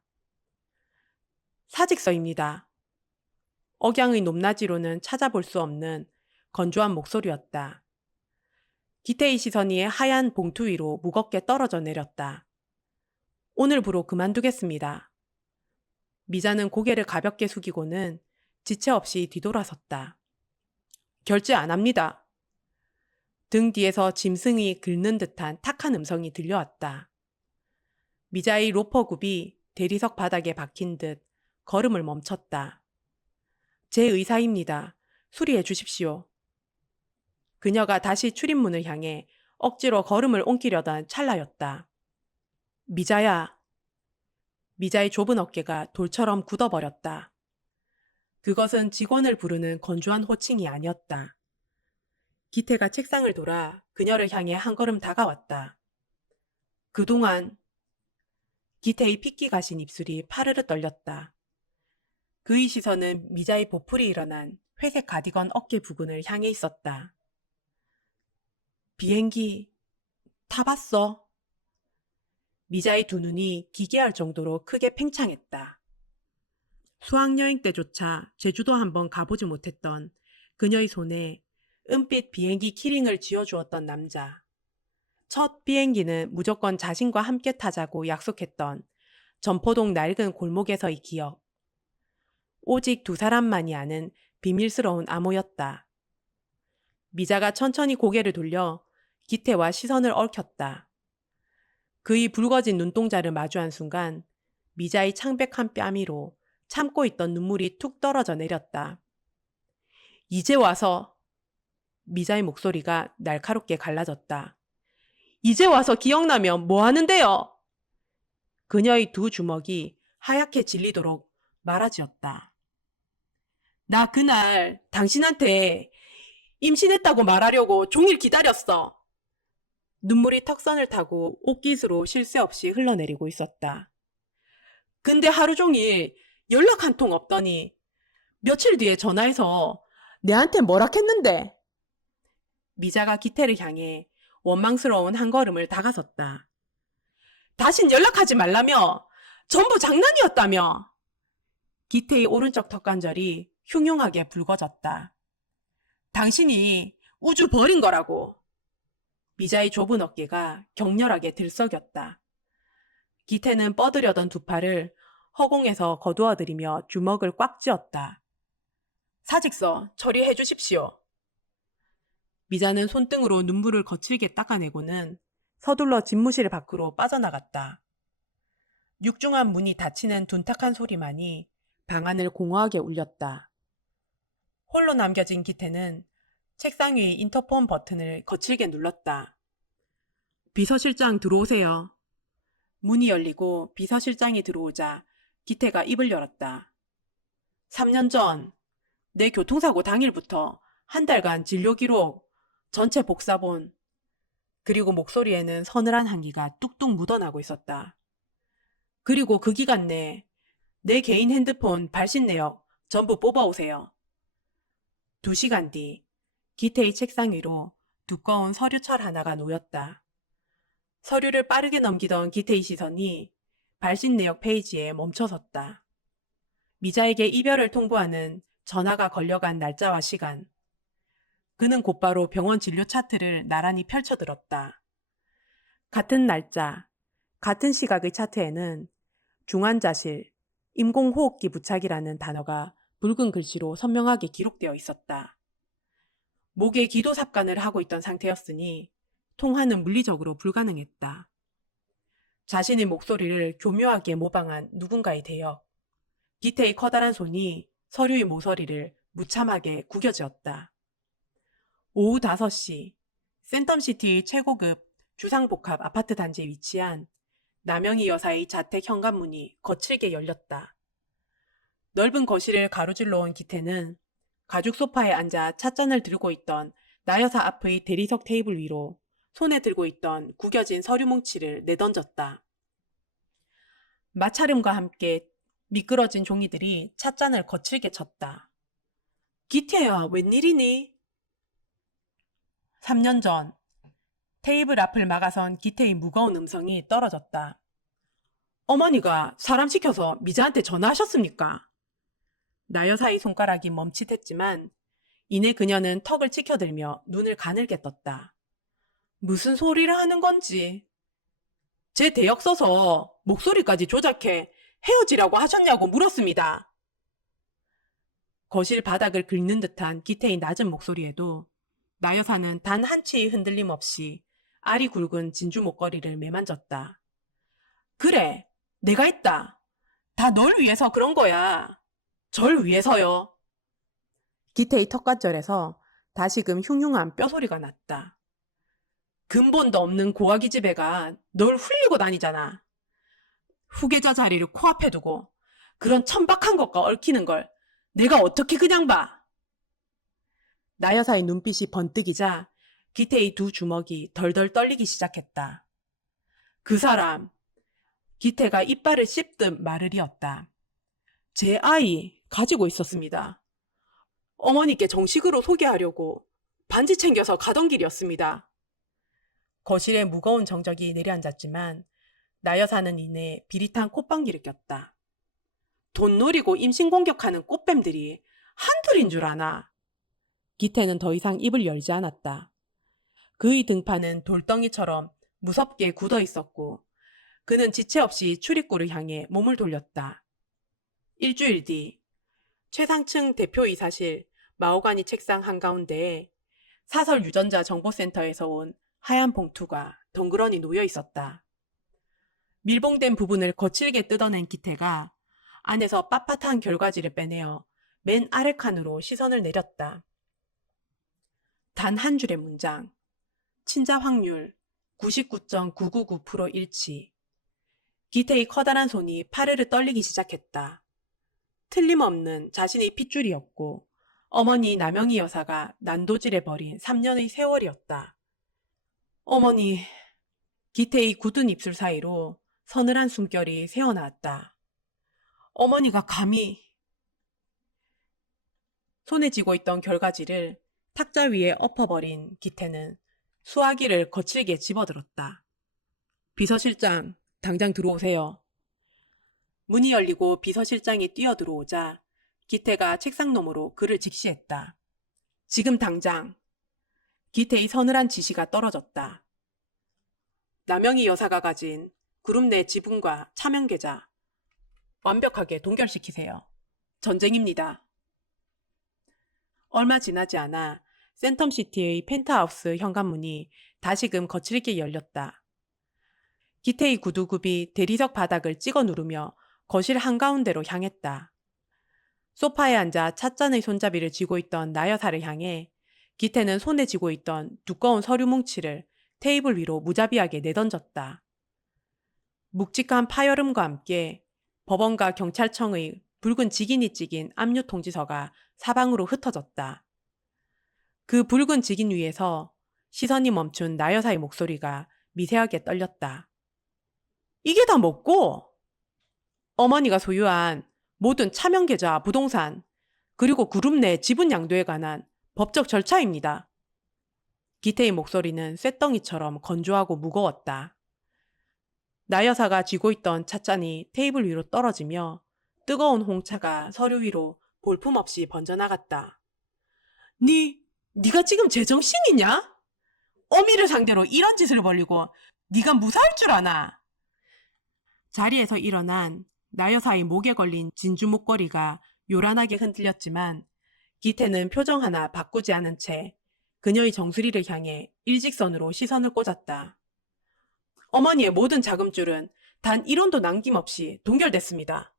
사직서입니다. 억양의 높낮이로는 찾아볼 수 없는 건조한 목소리였다. 기태의 시선이 하얀 봉투 위로 무겁게 떨어져 내렸다. 오늘부로 그만두겠습니다. 미자는 고개를 가볍게 숙이고는 지체 없이 뒤돌아섰다. 결제 안 합니다. 등 뒤에서 짐승이 긁는 듯한 탁한 음성이 들려왔다. 미자의 로퍼굽이 대리석 바닥에 박힌 듯 걸음을 멈췄다. 제 의사입니다. 수리해 주십시오. 그녀가 다시 출입문을 향해 억지로 걸음을 옮기려던 찰나였다. 미자야. 미자의 좁은 어깨가 돌처럼 굳어버렸다. 그것은 직원을 부르는 건조한 호칭이 아니었다. 기태가 책상을 돌아 그녀를 향해 한 걸음 다가왔다. 그동안 기태의 핏기 가신 입술이 파르르 떨렸다. 그의 시선은 미자의 보풀이 일어난 회색 가디건 어깨 부분을 향해 있었다. 비행기 타봤어? 미자의 두 눈이 기괴할 정도로 크게 팽창했다. 수학여행 때조차 제주도 한번 가보지 못했던 그녀의 손에 은빛 비행기 키링을 쥐어주었던 남자. 첫 비행기는 무조건 자신과 함께 타자고 약속했던 전포동 낡은 골목에서의 기억. 오직 두 사람만이 아는 비밀스러운 암호였다. 미자가 천천히 고개를 돌려 기태와 시선을 얽혔다. 그의 붉어진 눈동자를 마주한 순간 미자의 창백한 뺨위로 참고 있던 눈물이 툭 떨어져 내렸다. 이제 와서 미자의 목소리가 날카롭게 갈라졌다. 이제 와서 기억나면 뭐 하는데요? 그녀의 두 주먹이 하얗게 질리도록 말아쥐었다. 나 그날 당신한테 임신했다고 말하려고 종일 기다렸어. 눈물이 턱선을 타고 옷깃으로 쉴 새 없이 흘러내리고 있었다. 근데 하루 종일 연락 한 통 없더니 며칠 뒤에 전화해서 내한테 뭐라 했는데? 미자가 기태를 향해 원망스러운 한 걸음을 다가섰다. 다신 연락하지 말라며! 전부 장난이었다며! 기태의 오른쪽 턱관절이 흉흉하게 붉어졌다. 당신이 우주 버린 거라고. 미자의 좁은 어깨가 격렬하게 들썩였다. 기태는 뻗으려던 두 팔을 허공에서 거두어들이며 주먹을 꽉 쥐었다. 사직서 처리해 주십시오. 미자는 손등으로 눈물을 거칠게 닦아내고는 서둘러 집무실 밖으로 빠져나갔다. 육중한 문이 닫히는 둔탁한 소리만이 방 안을 공허하게 울렸다. 홀로 남겨진 기태는 책상 위의 인터폰 버튼을 거칠게 눌렀다. 비서실장 들어오세요. 문이 열리고 비서실장이 들어오자 기태가 입을 열었다. 3년 전 내 교통사고 당일부터 한 달간 진료기록, 전체 복사본, 그리고 목소리에는 서늘한 한기가 뚝뚝 묻어나고 있었다. 그리고 그 기간 내 내 개인 핸드폰 발신 내역 전부 뽑아오세요. 2시간 뒤 기태의 책상 위로 두꺼운 서류철 하나가 놓였다. 서류를 빠르게 넘기던 기태의 시선이 발신 내역 페이지에 멈춰섰다. 미자에게 이별을 통보하는 전화가 걸려간 날짜와 시간. 그는 곧바로 병원 진료 차트를 나란히 펼쳐들었다. 같은 날짜, 같은 시각의 차트에는 중환자실, 인공호흡기 부착이라는 단어가 붉은 글씨로 선명하게 기록되어 있었다. 목에 기도 삽관을 하고 있던 상태였으니 통화는 물리적으로 불가능했다. 자신의 목소리를 교묘하게 모방한 누군가의 대역. 기태의 커다란 손이 서류의 모서리를 무참하게 구겨쥐었다. 오후 5시 센텀시티의 최고급 주상복합 아파트 단지에 위치한 남영희 여사의 자택 현관문이 거칠게 열렸다. 넓은 거실을 가로질러 온 기태는 가죽 소파에 앉아 찻잔을 들고 있던 나 여사 앞의 대리석 테이블 위로 손에 들고 있던 구겨진 서류 뭉치를 내던졌다. 마찰음과 함께 미끄러진 종이들이 찻잔을 거칠게 쳤다. 기태야, 웬일이니? 3년 전 테이블 앞을 막아선 기태의 무거운 음성이 떨어졌다. 어머니가 사람 시켜서 미자한테 전화하셨습니까? 나 여사의 손가락이 멈칫했지만 이내 그녀는 턱을 치켜들며 눈을 가늘게 떴다. 무슨 소리를 하는 건지. 제 대역 써서 목소리까지 조작해 헤어지라고 하셨냐고 물었습니다. 거실 바닥을 긁는 듯한 기태의 낮은 목소리에도 나 여사는 단 한 치의 흔들림 없이 알이 굵은 진주 목걸이를 매만졌다. 그래, 내가 했다. 다 널 위해서 그런 거야. 절 위해서요. 기태의 턱관절에서 다시금 흉흉한 뼈소리가 났다. 근본도 없는 고아기 집애가 널 훌리고 다니잖아. 후계자 자리를 코앞에 두고 그런 천박한 것과 얽히는 걸 내가 어떻게 그냥 봐? 나 여사의 눈빛이 번뜩이자 기태의 두 주먹이 덜덜 떨리기 시작했다. 그 사람, 기태가 이빨을 씹듯 말을 이었다. 제 아이 가지고 있었습니다. 어머니께 정식으로 소개하려고 반지 챙겨서 가던 길이었습니다. 거실에 무거운 정적이 내려앉았지만 나 여사는 이내 비릿한 콧방귀를 꼈다. 돈 노리고 임신 공격하는 꽃뱀들이 한둘인 줄 아나. 기태는 더 이상 입을 열지 않았다. 그의 등판은 돌덩이처럼 무섭게 굳어 있었고 그는 지체 없이 출입구를 향해 몸을 돌렸다. 일주일 뒤 최상층 대표이사실 마호가니 책상 한가운데에 사설 유전자 정보센터에서 온 하얀 봉투가 덩그러니 놓여 있었다. 밀봉된 부분을 거칠게 뜯어낸 기태가 안에서 빳빳한 결과지를 빼내어 맨 아래 칸으로 시선을 내렸다. 단 한 줄의 문장. 친자 확률 99.999% 일치. 기태의 커다란 손이 파르르 떨리기 시작했다. 틀림없는 자신의 핏줄이었고 어머니 남영희 여사가 난도질에 버린 3년의 세월이었다. 어머니, 기태의 굳은 입술 사이로 서늘한 숨결이 새어나왔다. 어머니가 감히 손에 쥐고 있던 결과지를 탁자 위에 엎어버린 기태는 수화기를 거칠게 집어들었다. 비서실장, 당장 들어오세요. 문이 열리고 비서실장이 뛰어들어오자 기태가 책상 너머로 그를 직시했다. 지금 당장. 기태의 서늘한 지시가 떨어졌다. 남영희 여사가 가진 그룹 내 지분과 차명 계좌 완벽하게 동결시키세요. 전쟁입니다. 얼마 지나지 않아 센텀시티의 펜트하우스 현관문이 다시금 거칠게 열렸다. 기태의 구두굽이 대리석 바닥을 찍어 누르며 거실 한가운데로 향했다. 소파에 앉아 찻잔의 손잡이를 쥐고 있던 나 여사를 향해 기태는 손에 쥐고 있던 두꺼운 서류 뭉치를 테이블 위로 무자비하게 내던졌다. 묵직한 파열음과 함께 법원과 경찰청의 붉은 직인이 찍인 압류 통지서가 사방으로 흩어졌다. 그 붉은 직인 위에서 시선이 멈춘 나 여사의 목소리가 미세하게 떨렸다. 이게 다 뭐고? 어머니가 소유한 모든 차명계좌, 부동산, 그리고 그룹 내 지분 양도에 관한 법적 절차입니다. 기태의 목소리는 쇳덩이처럼 건조하고 무거웠다. 나 여사가 쥐고 있던 찻잔이 테이블 위로 떨어지며 뜨거운 홍차가 서류 위로 볼품없이 번져나갔다. 네가 지금 제정신이냐? 어미를 상대로 이런 짓을 벌리고 네가 무사할 줄 아나? 자리에서 일어난 나 여사의 목에 걸린 진주 목걸이가 요란하게 흔들렸지만 기태는 표정 하나 바꾸지 않은 채 그녀의 정수리를 향해 일직선으로 시선을 꽂았다. 어머니의 모든 자금줄은 단 1원도 남김없이 동결됐습니다.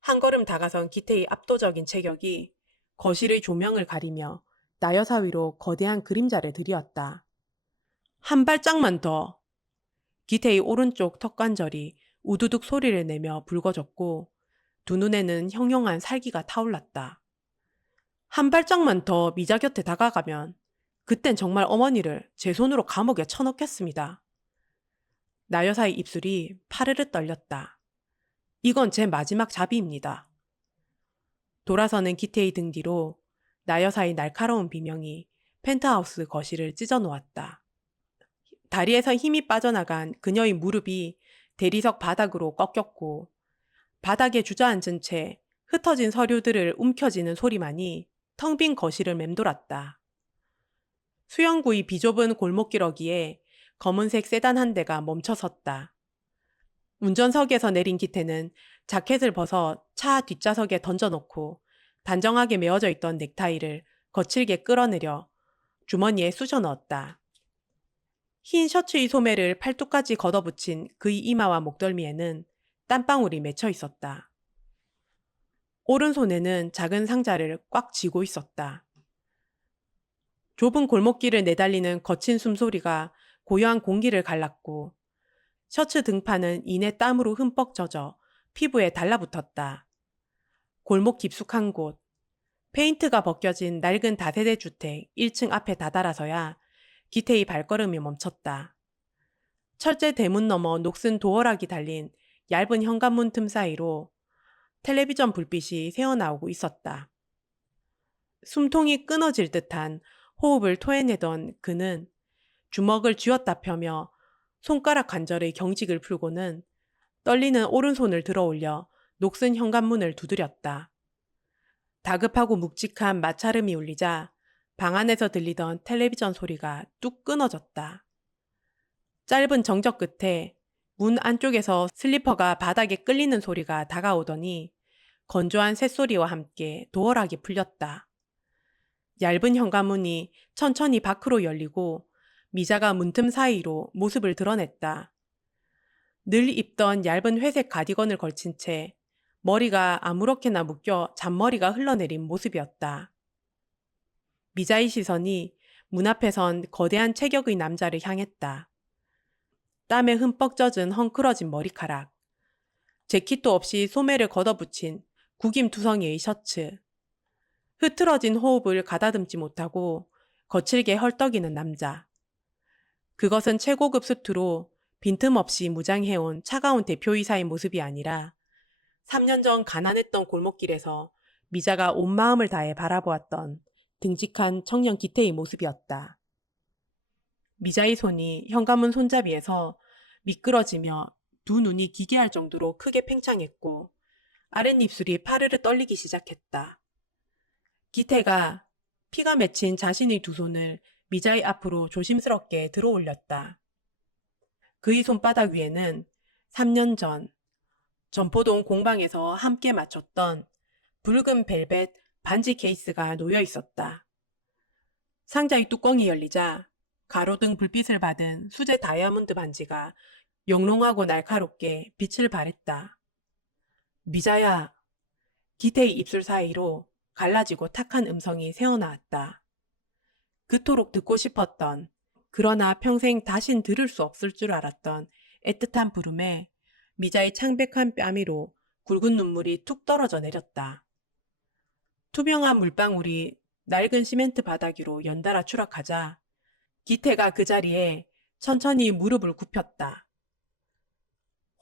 한 걸음 다가선 기태의 압도적인 체격이 거실의 조명을 가리며 나 여사 위로 거대한 그림자를 들이었다. 한 발짝만 더. 기태의 오른쪽 턱관절이 우두둑 소리를 내며 붉어졌고 두 눈에는 형용한 살기가 타올랐다. 한 발짝만 더 미자 곁에 다가가면 그땐 정말 어머니를 제 손으로 감옥에 쳐넣겠습니다. 나 여사의 입술이 파르르 떨렸다. 이건 제 마지막 자비입니다. 돌아서는 기태의 등 뒤로 나 여사의 날카로운 비명이 펜트하우스 거실을 찢어놓았다. 다리에서 힘이 빠져나간 그녀의 무릎이 대리석 바닥으로 꺾였고 바닥에 주저앉은 채 흩어진 서류들을 움켜쥐는 소리만이 텅 빈 거실을 맴돌았다. 수영구의 비좁은 골목길어기에 검은색 세단 한 대가 멈춰 섰다. 운전석에서 내린 기태는 자켓을 벗어 차 뒷좌석에 던져놓고 단정하게 메어져 있던 넥타이를 거칠게 끌어내려 주머니에 쑤셔 넣었다. 흰 셔츠의 소매를 팔뚝까지 걷어붙인 그의 이마와 목덜미에는 땀방울이 맺혀 있었다. 오른손에는 작은 상자를 꽉 쥐고 있었다. 좁은 골목길을 내달리는 거친 숨소리가 고요한 공기를 갈랐고 셔츠 등판은 이내 땀으로 흠뻑 젖어 피부에 달라붙었다. 골목 깊숙한 곳, 페인트가 벗겨진 낡은 다세대 주택 1층 앞에 다다라서야 기태의 발걸음이 멈췄다. 철제 대문 너머 녹슨 도어락이 달린 얇은 현관문 틈 사이로 텔레비전 불빛이 새어나오고 있었다. 숨통이 끊어질 듯한 호흡을 토해내던 그는 주먹을 쥐었다 펴며 손가락 관절의 경직을 풀고는 떨리는 오른손을 들어 올려 녹슨 현관문을 두드렸다. 다급하고 묵직한 마찰음이 울리자 방 안에서 들리던 텔레비전 소리가 뚝 끊어졌다. 짧은 정적 끝에 문 안쪽에서 슬리퍼가 바닥에 끌리는 소리가 다가오더니 건조한 쇳소리와 함께 도어락이 풀렸다. 얇은 현관문이 천천히 밖으로 열리고 미자가 문틈 사이로 모습을 드러냈다. 늘 입던 얇은 회색 가디건을 걸친 채 머리가 아무렇게나 묶여 잔머리가 흘러내린 모습이었다. 미자의 시선이 문 앞에 선 거대한 체격의 남자를 향했다. 땀에 흠뻑 젖은 헝클어진 머리카락, 재킷도 없이 소매를 걷어붙인 구김투성이의 셔츠, 흐트러진 호흡을 가다듬지 못하고 거칠게 헐떡이는 남자. 그것은 최고급 수트로 빈틈없이 무장해온 차가운 대표이사의 모습이 아니라 3년 전 가난했던 골목길에서 미자가 온 마음을 다해 바라보았던 듬직한 청년 기태의 모습이었다. 미자의 손이 현관문 손잡이에서 미끄러지며 두 눈이 기괴할 정도로 크게 팽창했고 아랫입술이 파르르 떨리기 시작했다. 기태가 피가 맺힌 자신의 두 손을 미자의 앞으로 조심스럽게 들어 올렸다. 그의 손바닥 위에는 3년 전 전포동 공방에서 함께 맞췄던 붉은 벨벳 반지 케이스가 놓여 있었다. 상자의 뚜껑이 열리자 가로등 불빛을 받은 수제 다이아몬드 반지가 영롱하고 날카롭게 빛을 발했다. 미자야. 기태의 입술 사이로 갈라지고 탁한 음성이 새어나왔다. 그토록 듣고 싶었던, 그러나 평생 다신 들을 수 없을 줄 알았던 애틋한 부름에 미자의 창백한 뺨위로 굵은 눈물이 툭 떨어져 내렸다. 투명한 물방울이 낡은 시멘트 바닥 위로 연달아 추락하자 기태가 그 자리에 천천히 무릎을 굽혔다.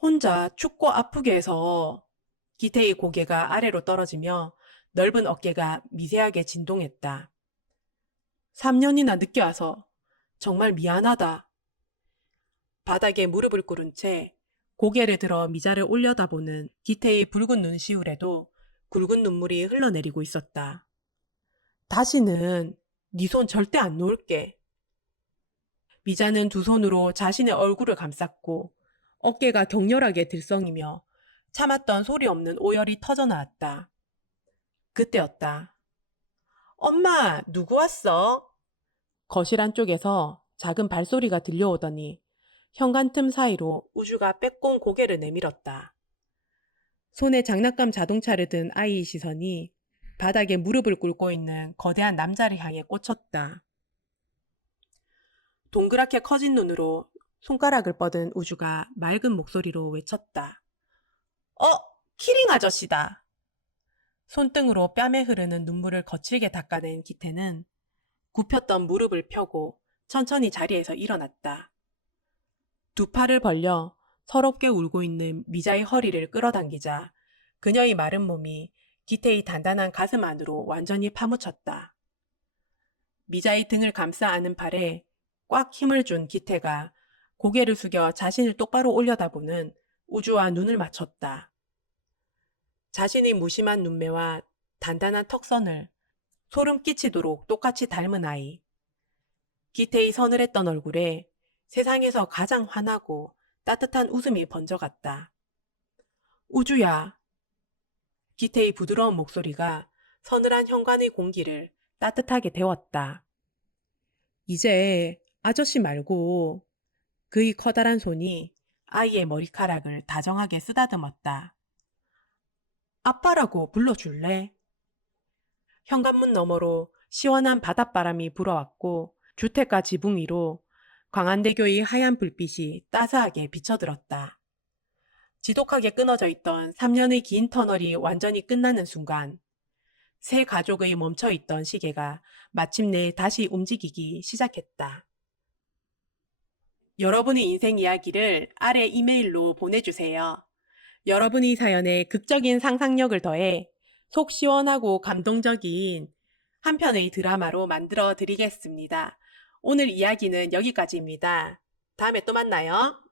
혼자 춥고 아프게 해서 기태의 고개가 아래로 떨어지며 넓은 어깨가 미세하게 진동했다. 3년이나 늦게 와서 정말 미안하다. 바닥에 무릎을 꿇은 채 고개를 들어 미자를 올려다보는 기태의 붉은 눈시울에도 굵은 눈물이 흘러내리고 있었다. 다시는 네 손 절대 안 놓을게. 미자는 두 손으로 자신의 얼굴을 감쌌고 어깨가 격렬하게 들썩이며 참았던 소리 없는 오열이 터져나왔다. 그때였다. 엄마, 누구 왔어? 거실 안쪽에서 작은 발소리가 들려오더니 현관 틈 사이로 우주가 빼꼼 고개를 내밀었다. 손에 장난감 자동차를 든 아이의 시선이 바닥에 무릎을 꿇고 있는 거대한 남자를 향해 꽂혔다. 동그랗게 커진 눈으로 손가락을 뻗은 우주가 맑은 목소리로 외쳤다. 키링 아저씨다. 손등으로 뺨에 흐르는 눈물을 거칠게 닦아낸 기태는 굽혔던 무릎을 펴고 천천히 자리에서 일어났다. 두 팔을 벌려 서럽게 울고 있는 미자의 허리를 끌어당기자 그녀의 마른 몸이 기태의 단단한 가슴 안으로 완전히 파묻혔다. 미자의 등을 감싸 안은 팔에 꽉 힘을 준 기태가 고개를 숙여 자신을 똑바로 올려다보는 우주와 눈을 맞췄다. 자신의 무심한 눈매와 단단한 턱선을 소름 끼치도록 똑같이 닮은 아이. 기태의 서늘했던 얼굴에 세상에서 가장 환하고 따뜻한 웃음이 번져갔다. 우주야. 기태의 부드러운 목소리가 서늘한 현관의 공기를 따뜻하게 데웠다. 이제 아저씨 말고. 그의 커다란 손이 아이의 머리카락을 다정하게 쓰다듬었다. 아빠라고 불러줄래? 현관문 너머로 시원한 바닷바람이 불어왔고 주택가 지붕 위로 광안대교의 하얀 불빛이 따스하게 비쳐들었다. 지독하게 끊어져 있던 3년의 긴 터널이 완전히 끝나는 순간, 새 가족의 멈춰 있던 시계가 마침내 다시 움직이기 시작했다. 여러분의 인생 이야기를 아래 이메일로 보내주세요. 여러분의 사연에 극적인 상상력을 더해 속 시원하고 감동적인 한 편의 드라마로 만들어 드리겠습니다. 오늘 이야기는 여기까지입니다. 다음에 또 만나요.